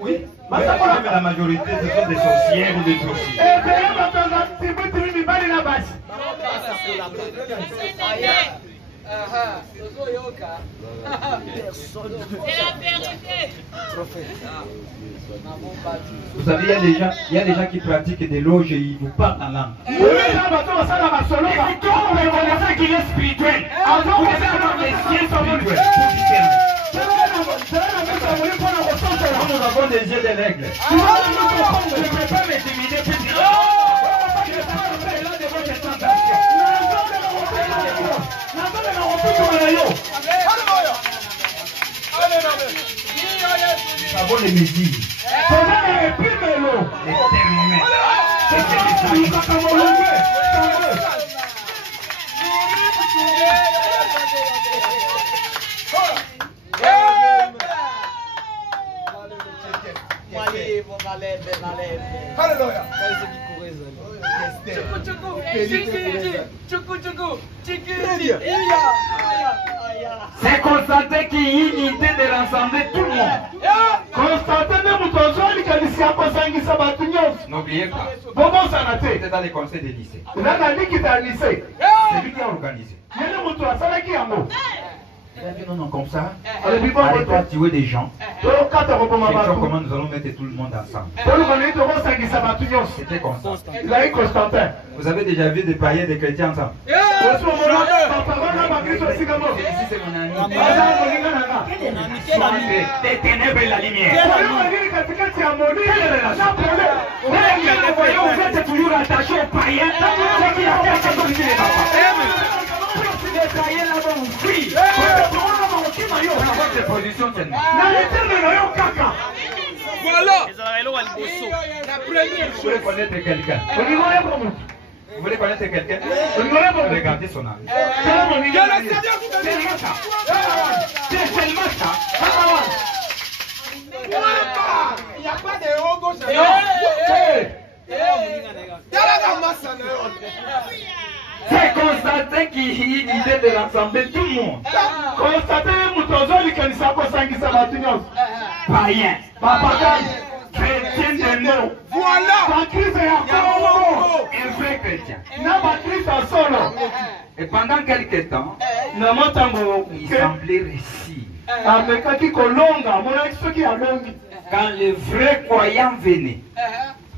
Oui. Même la majorité ce sont des sorcières et des sorciers. Vous savez, il y a des gens qui pratiquent des loges et ils vous parlent en langue. Et puis quand vous reconnaissez qu'il est spirituel, vous devez avoir des yeux spirituels pour discerner. Nous avons des yeux de l'aigle. Je ne peux pas m'intimider pour dire je ne peux pas faire là devant cette tentation. Nous avons les mesures. C'est Constantin qui a eu l'idée de rassembler tout le monde. N'oubliez pas, c'était dans les conseils des lycées. C'est lui qui a organisé. Il a dit non, comme ça, arrête-toi de tuer des gens. Comment nous allons mettre tout le monde ensemble. C'était Constantin. Vous avez déjà vu des païens et des chrétiens ensemble? Ici c'est mon ami. Des ténèbres et la lumière. Vous êtes toujours attaché aux païens. C'est qu'il a fait quelque chose qui n'est pas. Les païens là-bas vous fuient. Votre position tellement. Voilà. La première Vous voulez connaître quelqu'un? Vous voulez connaître quelqu'un? Regardez son âme. C'est seulement ça. Il n'y a pas de haut gauche. C'est Constantin qui a eu l'idée de rassembler tout le monde. Païens, chrétiens de nom. Voilà. Et pendant quelques temps, na motango il ke semblait réussir. amekaki kolonga monaki soki alongi Quand les vrais croyants venaient,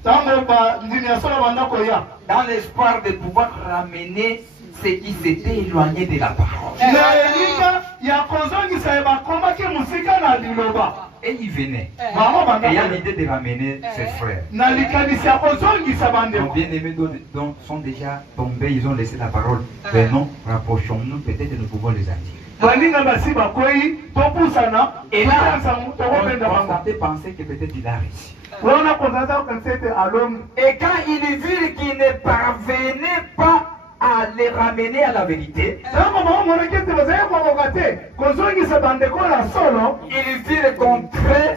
ntango bandimi ya solo banda koya dans l'espoir de pouvoir ramener ceux qui s'étaient éloignés de la parole. na elinga ya kozongisa ye bakomaki mosika na liloba Et ils venaient. bango Et il y a banda l'idée de ramener ses frères. na likanisi ya kozongisa Nos bandeko bien-aimés donc sont déjà tombés, ils ont laissé la parole. Venons, rapprochons-nous, peut-être nous pouvons les attirer. baninga basi bakwei topusana Et là, tosansango on tokobenda bango constatait, penser que peut-être il a réussi. wana kozata kokanisa ete alongi Et quand ils virent qu'ils ne parvenaient pas à les ramener à la vérité, ntango baomonaki ete bazali kokoka te kozongisa bandeko na solo ils virent contraint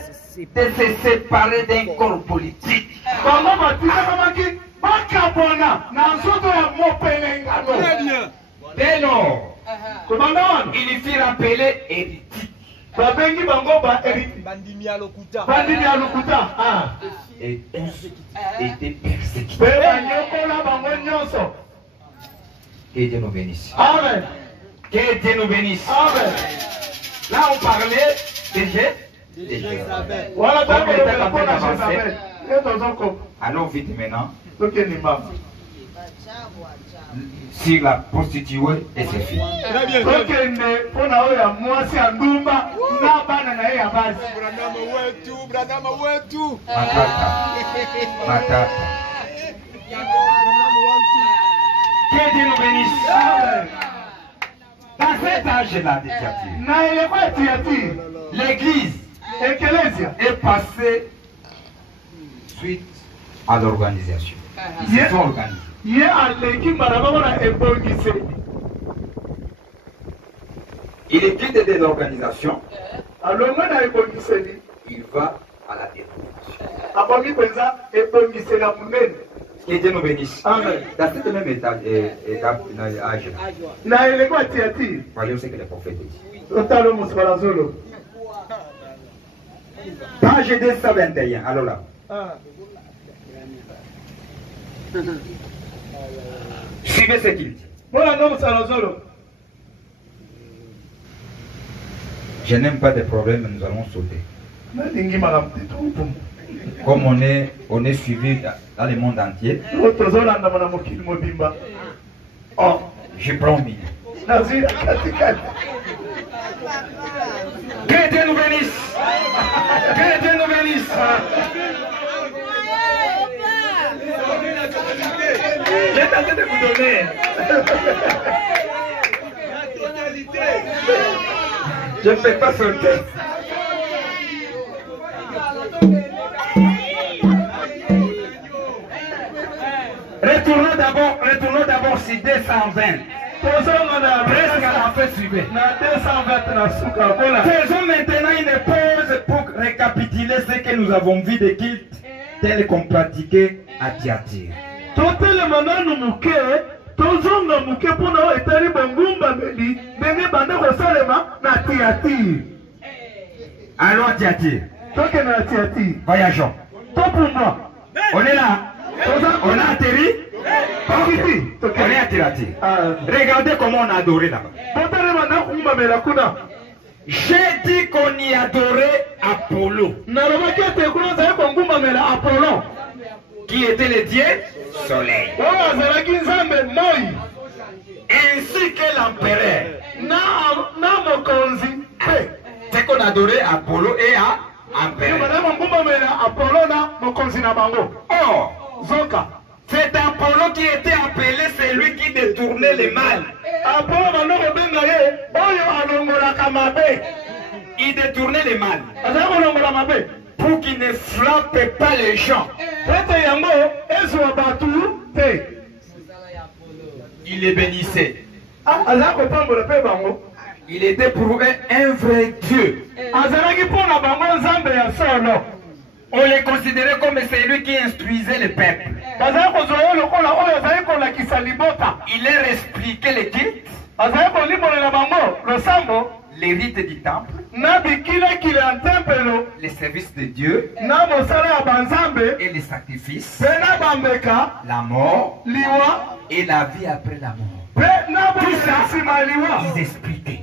de se séparer d'un corps politique. bango batikakamaki bakabwana na nzoto ya mopelengano Dès lors, kobanda wana ils firent appeler hérétique. babengi bango bandimi ya lokuta bandimi ya lokuta Et tous étaient persécutés. mpe banyokola bango nyonso Que Dieu nous bénisse. amen Que Dieu nous bénisse. amen Là, on parlait de Jézabel. wana takolobela mpona jezabel ye tozokoma Allons vite maintenant tokeni mbamba sur la prostituée et ses filles. tokende mpona oyo ya mwasi ya ndumba na bana na ye ya basi branama wetu Matata. Que Dieu nous bénisse. Amen. Dans cet âge-là de Thyatire, na eleko ya tiatire l'église ekelesia est passée suite à l'organisation. Ils se sont organisés. ye aleki mbala bango na ebongiseli Il est quitte de l'organisation, alongo na ebongiseli il va à la dénomination. akomi mpenza ebongiseli ya monene Que Dieu nous bénisse. Amen. Dans cette même étape, âge-là, na eleko ya tiatire voyons ce que les prophètes disent. totala mosala zolo Page 221, alors là. Suivez ce qu'il dit. molanga mosala zolo Je n'aime pas de problèmes, nous allons sauter. nalingi makambo te tokumu Comme on est suivi dans le monde entier, o tozolandama na mokili mobimba oh, je prends mille. nazwi na katikati Que Dieu nous bénisse. Que Dieu nous bénisse. j'ai tenté de vous donner Je ne fais pas sauter. Retournons d'abord sur 220. tozonga na Presque à la fin suivante. na 220 na suka kola Faisons maintenant une pause pour récapituler ce que nous avons vu des cultes tels qu'on pratiquait à Thyatire. totelema nanu moke tozonga moke mpona oyo etali bangumbameli ndenge banda kosalema na tiatire Allons à Thyatire. tokende na tiatire Voyageons. topumbwa On est là. On a atterri. okiti On est à Thyatire. Regardez comment on a adoré là-bas. botelema nda kumbamela kuna J'ai dit qu'on y adorait Apollo, nalobaki ete kuna ozali kongumbamela apolon qui était le dieu soleil, oyo azalaki nzambe moi ainsi que l'empereur. na mokonzi mpe C'est qu'on adorait Apollo et à yo empereur. bana kongumbamela apolon na mokonzi na bango Or, zoka c'est Apollo qui était appelé celui qui détournait le mal. apollo banda kobenga ye oyo alongolaka mabe Il détournait le mal azali kolongola mabe pour qu'il ne frappe pas les gens. ete yango ezwa bato te Il les bénissait. azali kopambola mpe bango Il était pour eux un vrai Dieu. azalaki mpona bango nzambe ya solo On les considérait comme celui qui instruisait le peuple. bazali kozwa ye lokola oyo azali kolakisa libota Il leur expliquait les cultes, azali kolimbolela bango losambo les rites du temple, na bikilakili ya tempelo les services de Dieu na mosala ya banzambe et les sacrifices, mpe na bambeka la mort liwa et la vie après la mort. Tout ça, ils expliquaient.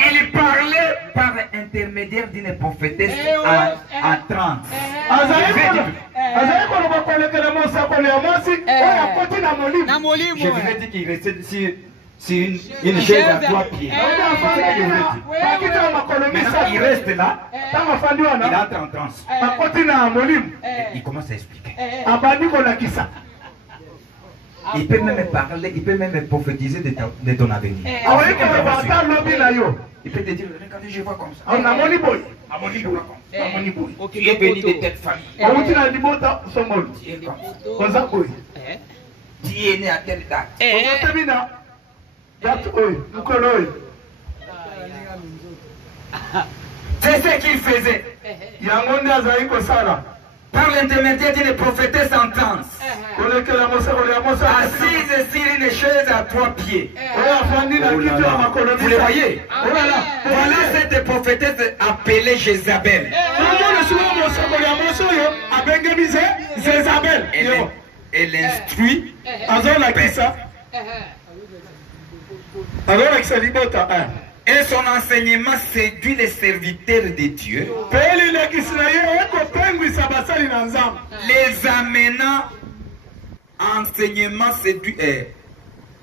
Il parlait par intermédiaire d'une prophétesse en trance. Je vous ai dit qu'il restait sur une chaise à 3 pieds. Maintenant, il reste là, il entre en transe. Il commence à expliquer. Il peut même parler, il peut même prophétiser de ton avenir. Il peut te dire, regardez, je vois comme ça. Tu es béni de telle famille. Tu es né à telle date. C'est ce qu'il faisait. Par l'intermédiaire d'une prophétesse en transe, assise sur une chaise à 3 pieds. Vous les voyez? Voilà cette prophétesse appelée Jézabel. Elle instruit. Et son enseignement séduit les serviteurs de Dieu, les amenant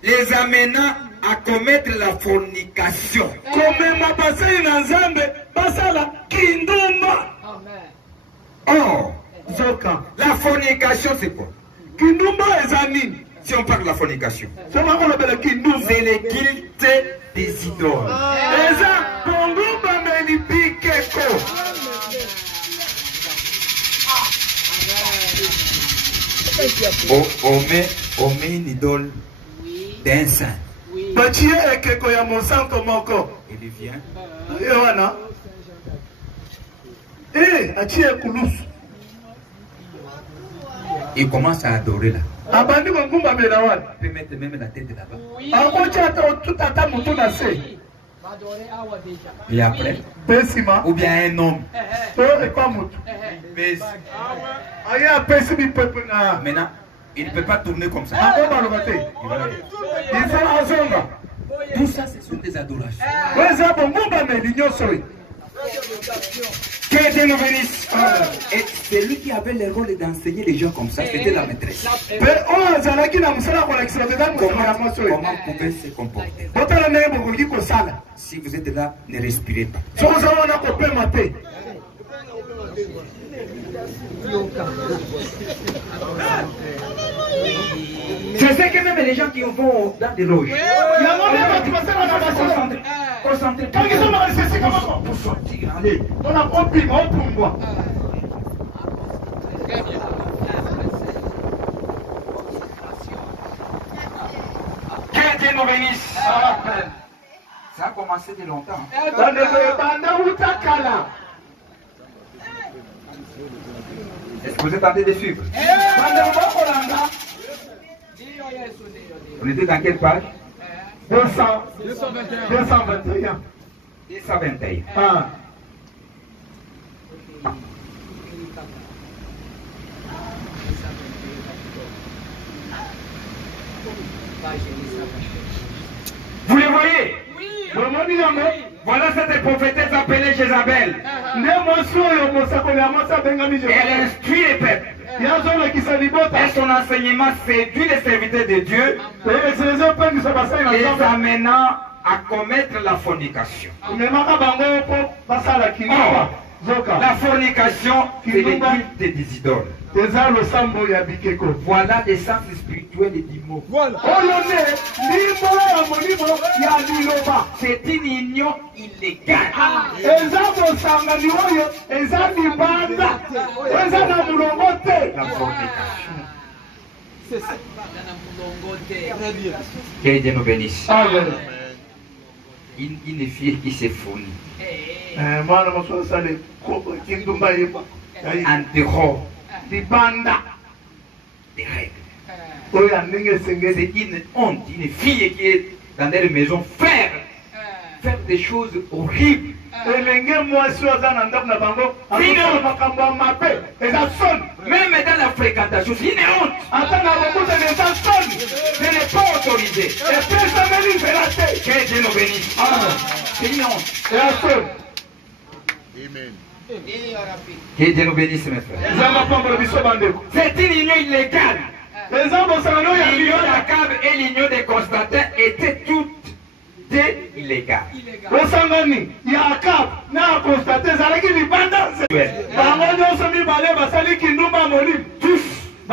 les amenant à commettre la fornication. Oh, la fornication c'est quoi? Si on parle de la fornication, c'est le culte des idoles. On met une idole d'un saint. Il vient. Il commence à adorer là. Il peut mettre même la tête là-bas. Et après, ou bien un homme. Maintenant, il ne peut pas tourner comme ça. Tout ça, ce sont des adorations. Que Dieu nous bénisse. Et celui qui avait le rôle d'enseigner les gens comme ça, c'était la maîtresse. Comment pouvait se comporter? Si vous êtes là, ne respirez pas. Je sais que même les gens qui vont dans des loges, concentrez. Pour sortir, allez. Que Dieu nous bénisse. Ça a commencé de longtemps. Est-ce que vous êtes en train de suivre? On était dans quelle page? 221. 221. Ah. Vous les voyez? Oui. Voilà cette prophétesse appelée Jézabel. Elle instruit les peuples. Et son enseignement séduit les serviteurs de Dieu, les amenant à commettre la fornication. La fornication, c'est le culte des idoles. Voilà l'essence spirituelle du mot. C'est une union illégale. La fornication. Que Dieu nous bénisse. Une fille qui s'est fournie en dehors des règles. C'est une honte, une fille qui est dans des maisons faire des choses horribles. Même dans la fréquentation, c'est une honte. autorisé. Que Dieu nous bénisse. C'est une honte. Amen. Que Dieu nous bénisse, mes frères. C'est une union illégale. L'union d'Akab et l'union de Constantin étaient toutes illégales.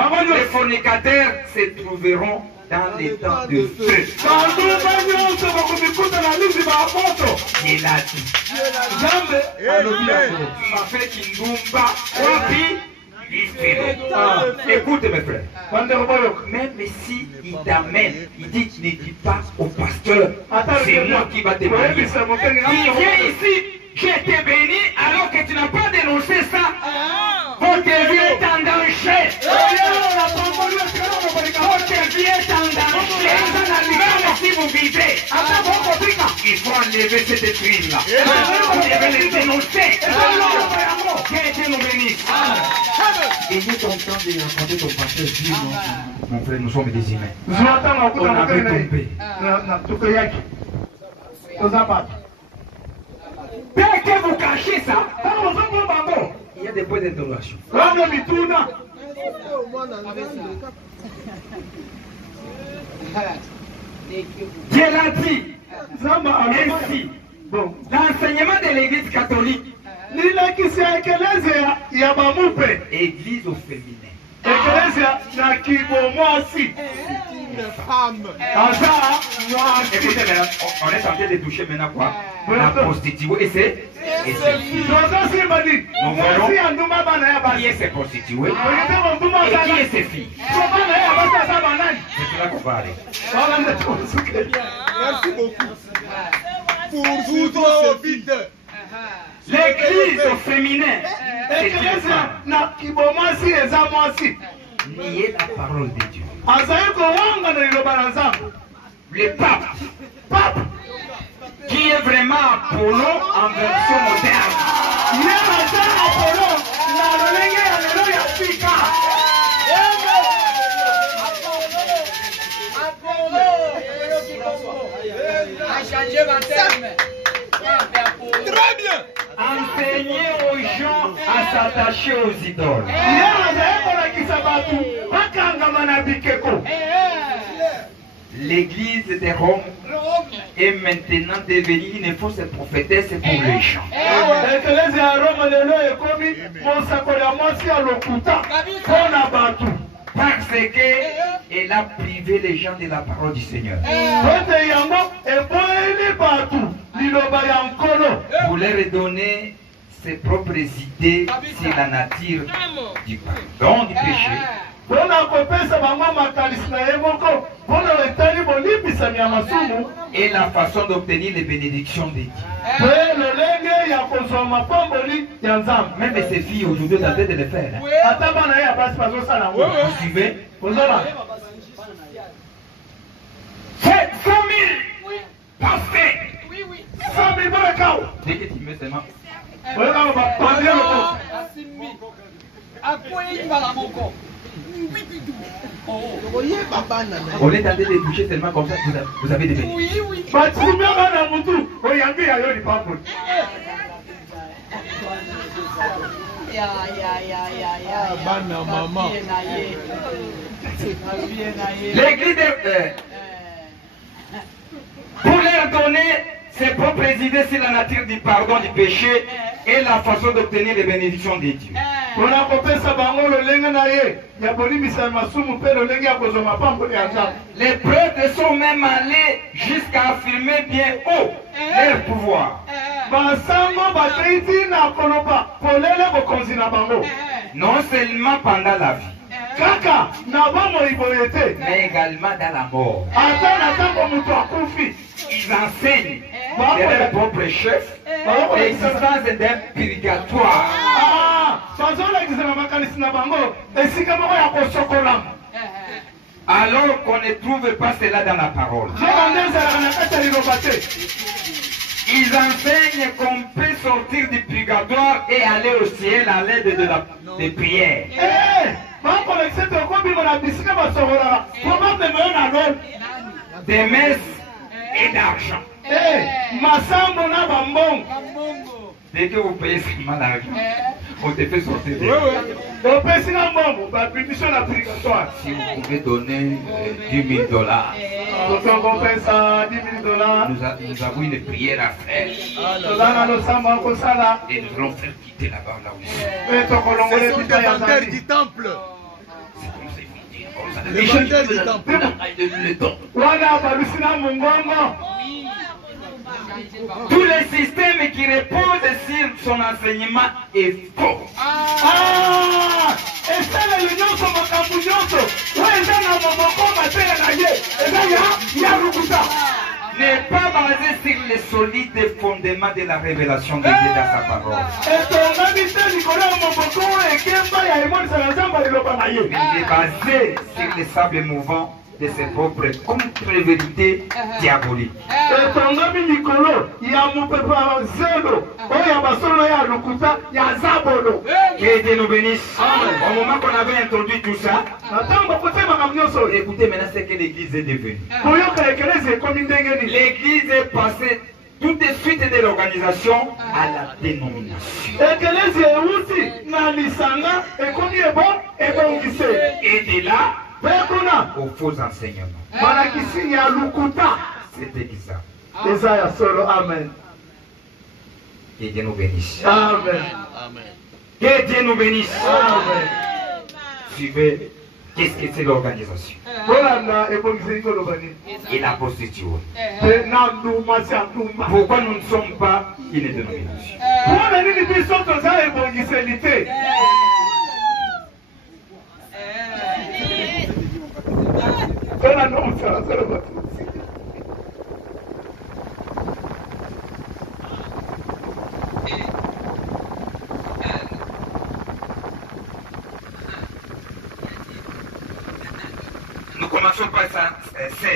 Tous les fornicateurs se trouveront dans les temps de feu. Il a dit. Écoute mes frères, même si il t'amène, il dit ne dis pas au pasteur, c'est moi qui va te bénir. Il vient ici, je t'ai béni alors que tu n'as pas dénoncé ça. Votre vie est en danger. Votre vie est en danger. Même si vous vivez, il faut enlever cette crime-là. Vous devez les dénoncer. Que Dieu nous bénisse. Ayez ton temps de raconter ton pasteur. Dis mon frère, nous sommes des humains. On avait tombé. Dès que vous cachez ça, il y a des points d'interrogation. Dieu l'a dit. Ainsi, l'enseignement de l'église catholique, église au féminin. Écoutez, on est en train de toucher maintenant quoi? La prostituée et c'est filles. Nous voyons qui est ces prostituées et qui est ces filles. C'est là qu'on va aller. Merci beaucoup. Pour vous deux, vite. L'église au féminin, c'est une femme. Nier la parole de Dieu. Le pape, qui est vraiment Apollo en version moderne. Très bien. Enseigner aux gens à s'attacher aux idoles. L'église de Rome est maintenant devenue une fausse prophétesse pour les gens. Parce qu'elle a privé les gens de la parole du Seigneur. Vous leur donnez ses propres idées sur la nature du pardon du péché. Et la façon d'obtenir les bénédictions de Dieu. Même ces filles aujourd'hui sont en train de le faire. Vous suivez? C'est 100 000 parfaits. 100 000 barakaw. Dès que tu mets tes mains. On est en train de bouger tellement comme ça que vous avez des bénédictions. Oui, oui. L'église pour leur donner ses propres idées sur la nature du pardon du péché et la façon d'obtenir les bénédictions de Dieu. Les prêtres sont même allés jusqu'à affirmer bien haut leur pouvoir. Non seulement pendant la vie, mais également dans la mort. Ils enseignent de leur propre chef l'existence d'un purgatoire. Alors qu'on ne trouve pas cela dans la parole. Ils enseignent qu'on peut sortir du purgatoire et aller au ciel à l'aide des prières. de messes et d'argent. Masambo na bambongo. Dès que vous payez seulement l'argent, on te fait sortir de Si vous pouvez donner $10 000, nous avons une prière à faire. Et nous allons faire quitter là-bas là où C'est le mandataire du temple. Le mandataire du temple. Tout le système qui repose sur son enseignement est faux. N'est pas basé sur les solides fondements de la révélation de Dieu dans sa parole. Il est basé sur les sables mouvants de ses propres contre-vérités diaboliques. Que Dieu nous bénisse. Au moment qu'on avait introduit tout ça, écoutez maintenant ce que l'Église est devenue. L'Église est passée tout de suite de l'organisation à la dénomination. Et de là, aux faux enseignements. C'était bizarre. Amen. Que Dieu nous bénisse. Amen. Que Dieu nous bénisse. Amen. Suivez, qu'est-ce que c'est l'organisation? Et la prostitution. Pourquoi nous ne sommes pas une dénomination? Nous commençons par 16.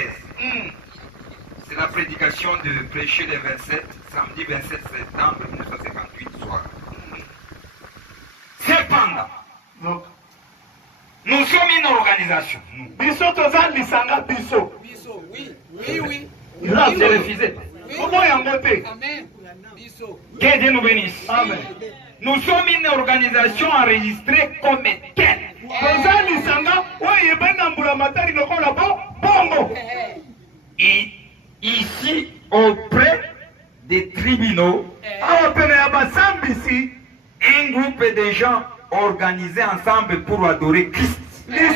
C'est la prédication de prêcher le 27, samedi 27 septembre 1958 soir. Cependant, nous sommes une organisation. J'ai refusé. Que Dieu nous bénisse. Amen. Nous sommes une organisation enregistrée comme telle. Et ici, auprès des tribunaux, un groupe de gens organisés ensemble pour adorer Christ. Nous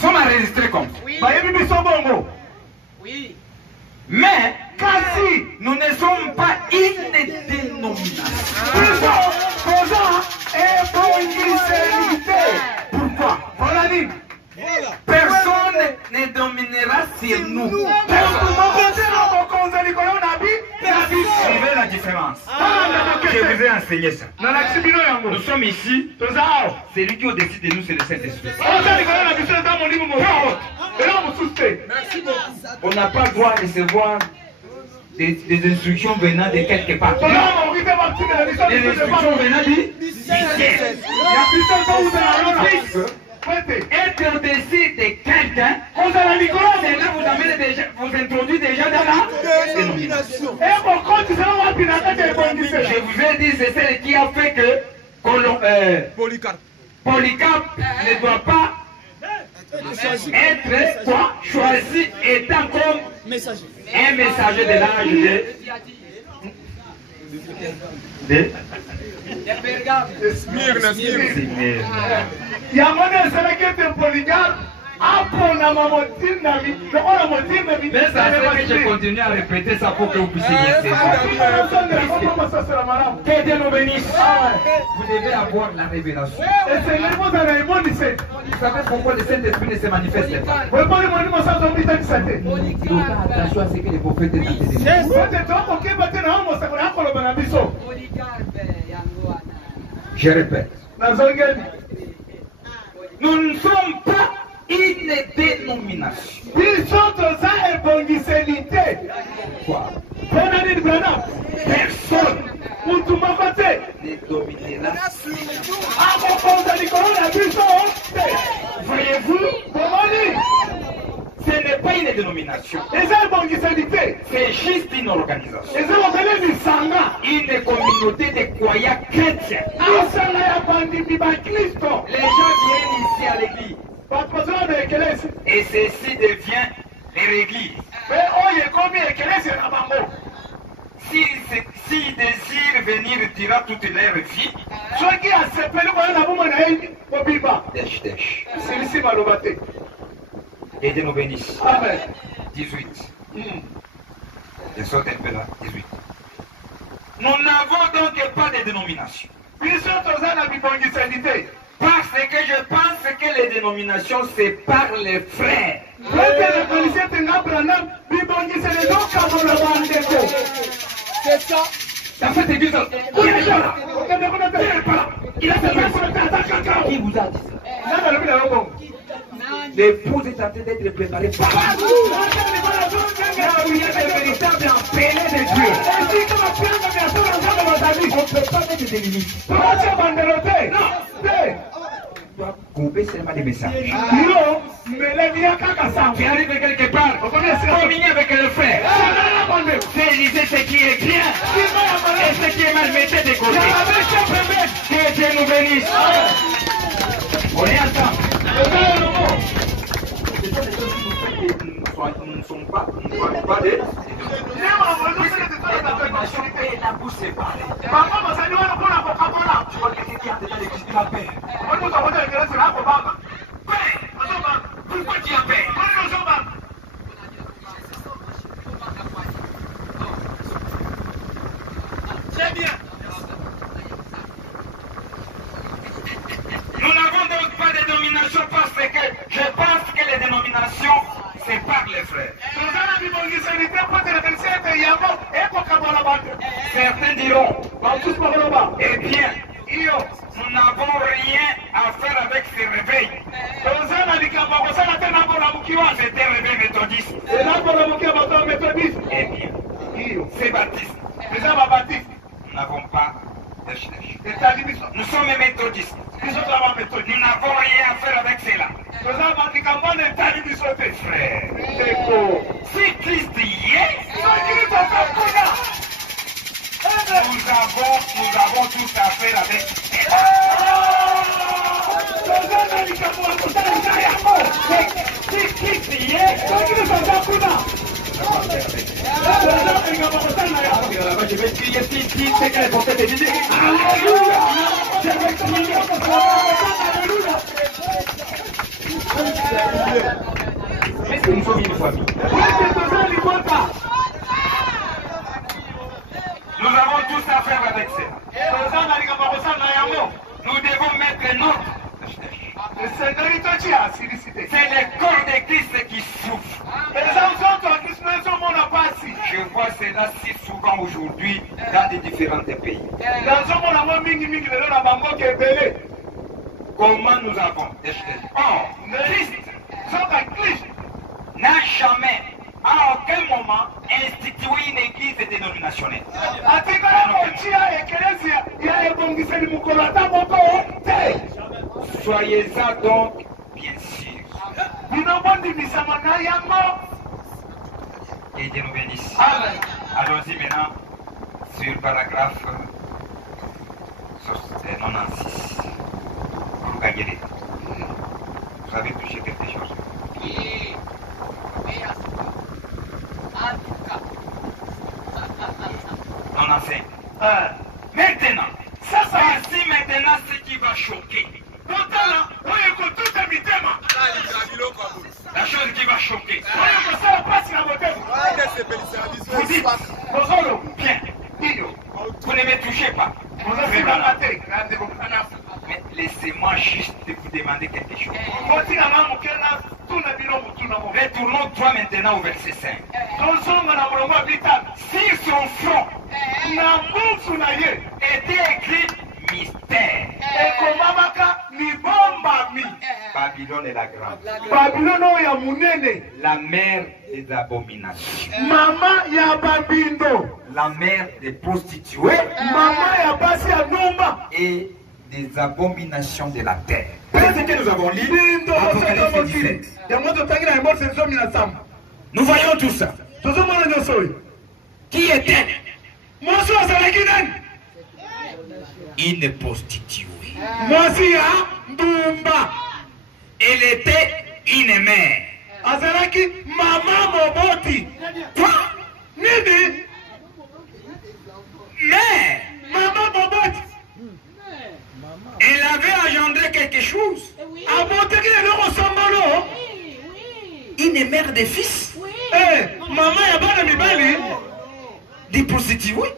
sommes enregistrés comme ça. Oui. Mais, quasi, nous ne sommes pas une dénomination. Pourquoi? Personne ne dominera sur nous. Suivez la différence. Je vous ai enseigné ça. Nous sommes ici. Celui qui décide de nous, c'est le Saint-Esprit. On n'a pas le droit de recevoir des instructions venant de quelque part. Des instructions venant du ciel. Être au-dessus de quelqu'un, cela vous amène déjà, vous introduit déjà dans la dénomination. Je vous ai dit, c'est celle qui a fait que Polycarpe ne doit pas être choisi étant comme un messager de l'âge de Smyrne. Mais ça fait que je continue à répéter ça pour que vous puissiez laisser. Que Dieu nous bénisse. Vous devez avoir la révélation. Vous savez pourquoi le Saint-Esprit ne se manifeste pas? Donc attention à ce que les prophètes disent. Je répète. Nous ne sommes pas une dénomination. Quoi? Personne ne dominera. dénomination. C'est juste une organisation. Une communauté de croyants chrétiens. Les gens viennent ici à l'église. Et ceci devient leur église. S'ils désirent venir durant toute leur vie, dèche. Et Dieu nous bénisse. Amen. 18. Je saute un peu là. 18. Nous n'avons donc pas de dénomination. Parce que je pense que les dénominations séparent les frères. C'est ça. Dans cette église, il a qui vous a dit ça? L'épouse est en train d'être préparée par il y a des véritables appelés de Dieu. On ne peut pas mettre des limites. Tu dois couper seulement des messages. Tu arrives quelque part, communier avec le frère. Saisissez ce qui est bien et ce qui est mal, mettez de côté. Que Dieu nous bénisse. On est ensemble. Nous ne sommes pas des dénominations et la bouche séparée. Tu vois quelqu'un qui a déjà l'église de la paix. Pourquoi tu as paix? Très bien. Nous n'avons donc pas de dénomination parce que je pense que les dénominations séparent les frères. Certains diront, eh bien, nous n'avons rien à faire avec ces réveils. C'était réveil méthodiste. Eh bien, c'est baptiste. Nous n'avons pas de cherche. Nous sommes méthodistes. Nous n'avons rien à faire avec cela. Frère, si Christ y est, nous avons tout à faire avec si Christ y est, je vais crier si c'est qu'elle est portée de Jésus. Alléluia! Je vais crier Alléluia! Est-ce que nous sommes une famille? Nous avons tous à faire avec cela. Nous devons mettre notre. C'est le corps de Christ qui souffre. Je vois cela si souvent aujourd'hui dans des différents pays. Comment nous avons or, Christ n'a jamais, à aucun moment, institué une église dénominationnelle. Soyez-en donc bien sûr. Et Dieu nous bénisse. Allons-y maintenant sur le paragraphe 96. Pour gagner les temps. Vous avez touché quelque chose? Oui. En tout cas. 95. Maintenant, voici maintenant ce qui va choquer. La chose qui va choquer. Vous dites, bien, vous ne me touchez pas. Mais laissez-moi juste vous demander quelque chose. Retournons toi maintenant au verset 5. Si son front était écrit mystère, Babylone est la grande, la mère des abominations, la mère des prostituées et des abominations de la terre. C'est ce que nous avons lu. Apocalypse 17. Nous voyons tout ça. Qui était une prostituée. Elle était une mère. Quoi? Mère. Elle avait engendré quelque chose. Une mère de fils. Des prostituées.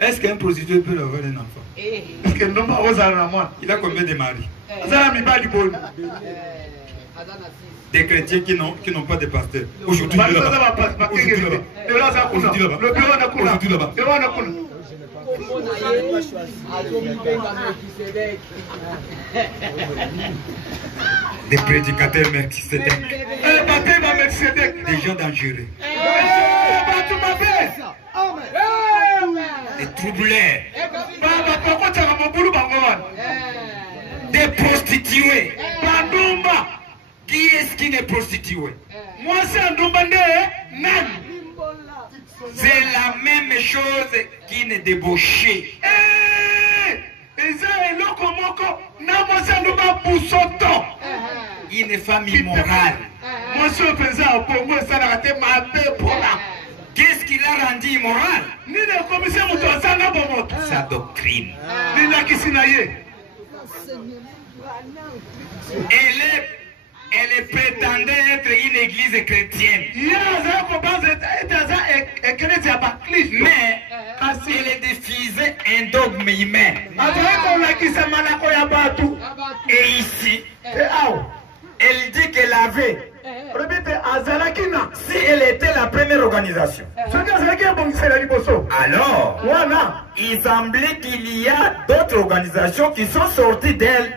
Est-ce qu'un prostitué peut avoir un enfant? Il a combien de maris? Des chrétiens qui n'ont pas de pasteur. Aujourd'hui là-bas. Des prédicateurs Melchisédek. Des gens dangereux. Des troublés. Des prostituées. Qui est-ce qui est prostituée? Moi, c'est un dombandé. C'est la même chose qu'une débauchée. Une femme immorale. Qu'est-ce qui l'a rendu immoral? Sa doctrine. Elle prétendait être une église chrétienne. Mais elle diffusait un dogme humain. Et ici, elle dit qu'elle avait. Si elle était la première organisation, alors il semblait qu'il y a d'autres organisations qui sont sorties d'elle.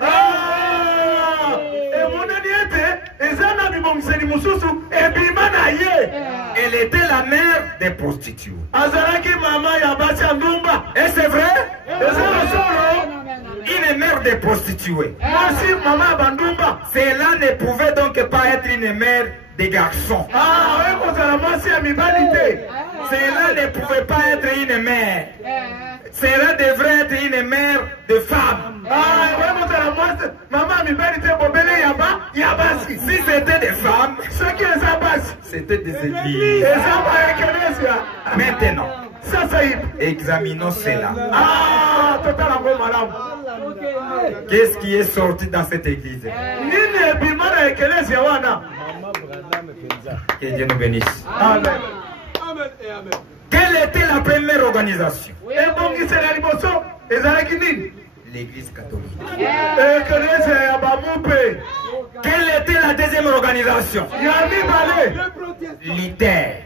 Elle était la mère des prostituées. Et c'est vrai? Une mère des prostituées. Cela ne pouvait donc pas être une mère des garçons. Cela ne pouvait pas être une mère. Cela devrait être une mère de femmes. Si c'était des femmes, c'était des églises. Maintenant, examinons cela. Qu'est-ce qui est sorti dans cette église? Que Dieu nous bénisse. Amen. Quelle était la première organisation? L'église catholique. Quelle était la deuxième organisation? Luther.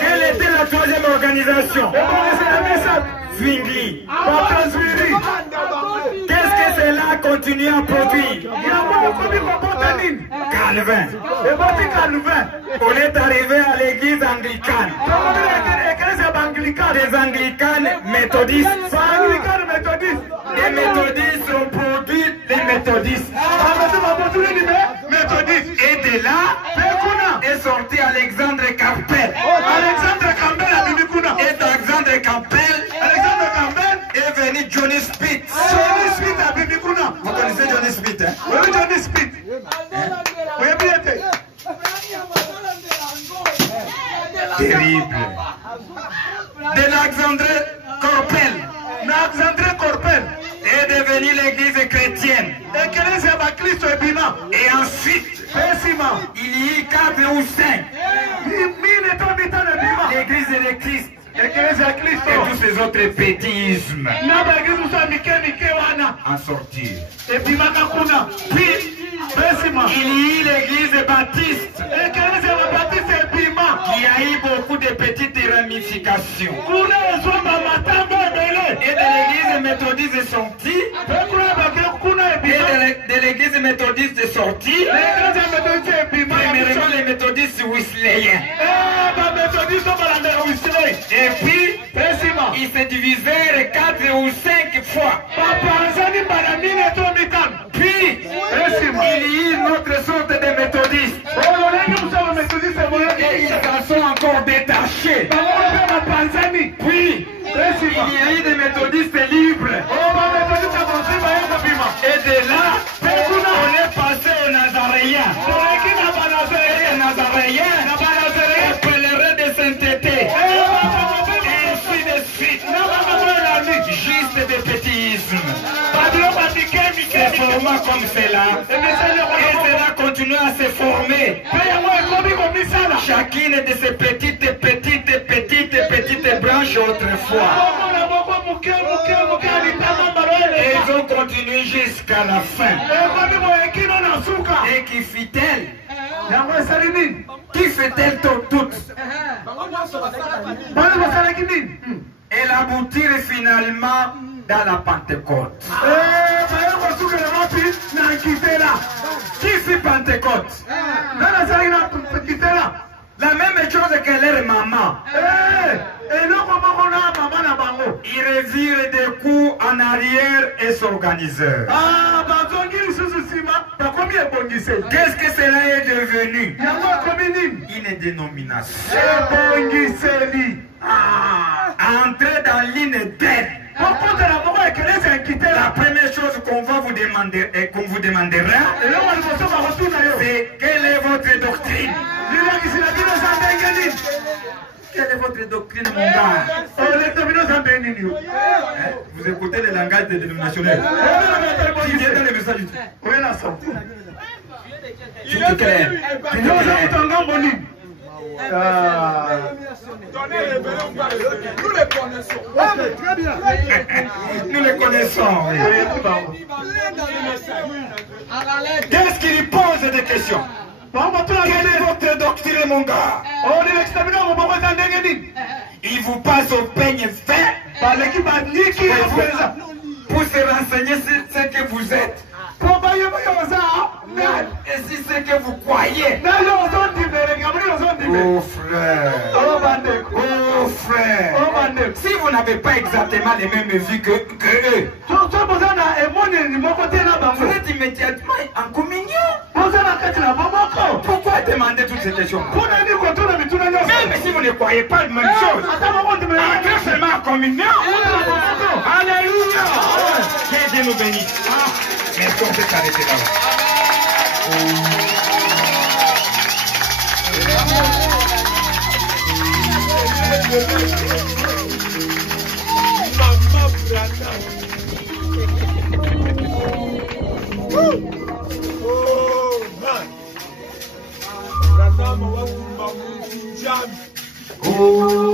Quelle était la troisième organisation? Zwingli. Qu'est-ce que cela a continué à produire? Calvin. On est arrivé à l'église anglicane. Des anglicanes méthodistes. Les méthodistes ont produit les méthodistes. Et de là est sorti Alexandre Campbell. Et d'Alexandre Campbell est venu Johnny Spitz. Vous connaissez Johnny Spitz, hein? Oui, Johnny Spitz. Oui, bien. Terrible. De l'Alexandre Corpel est devenu l'église chrétienne. Et ensuite, il y eut 4 ou 5. L'église de Christ. Et tous ces autres pétismes en sortir. Puis, il y eut l'église baptiste qui a eu beaucoup de petites ramifications. Et de l'église méthodiste est sortie. Et de l'église méthodiste est sortie. Premièrement, les méthodistes wesleyens. Et puis, ils se divisèrent 4 ou 5 fois. Puis, ici, il y a une autre sorte de méthodistes. Et ils en sont encore détachés. Puis, il y a eu des méthodistes libres. Et de là, on est passé aux Nazaréens. Les Nazaréens, aux pèlerins de sainteté. Et ainsi de suite. Juste des pétismes. Des formats comme cela. Et cela continue à se former. Chacune de ces petites branches autrefois. Et ils ont continué jusqu'à la fin. Et qui fit-elle? Qui fait-elle toutes? Elle aboutit finalement dans la Pentecôte. Qui fit Pentecôte? La même chose que leur maman. Ils revirent des coups en arrière et s'organisèrent. Qu'est-ce que cela est devenu? Une dénomination. Entrer dans l'Éden. La première chose qu'on va vous demander et qu'on vous demandera, c'est quelle est votre doctrine? Quelle est votre doctrine, mon gars? Vous écoutez le langage des dénominationnels. Qui vient dans le message du c'est clair. Nous les connaissons. Très bien. Nous les connaissons. Qu'est-ce qu'il pose des questions? Quelle est votre doctrine, mon gars? Il vous passe au peigne fin pour se renseigner sur ce que vous êtes. Et si c'est que vous croyez. Oh frère. Oh frère. Si vous n'avez pas exactement les mêmes vues que eux, vous êtes immédiatement en communion. Pourquoi demander toutes ces questions? Même si vous ne croyez pas la même chose, entrez seulement en communion. Alléluia. Que Dieu nous bénisse. Merci, on peut s'arrêter là-bas. Oh,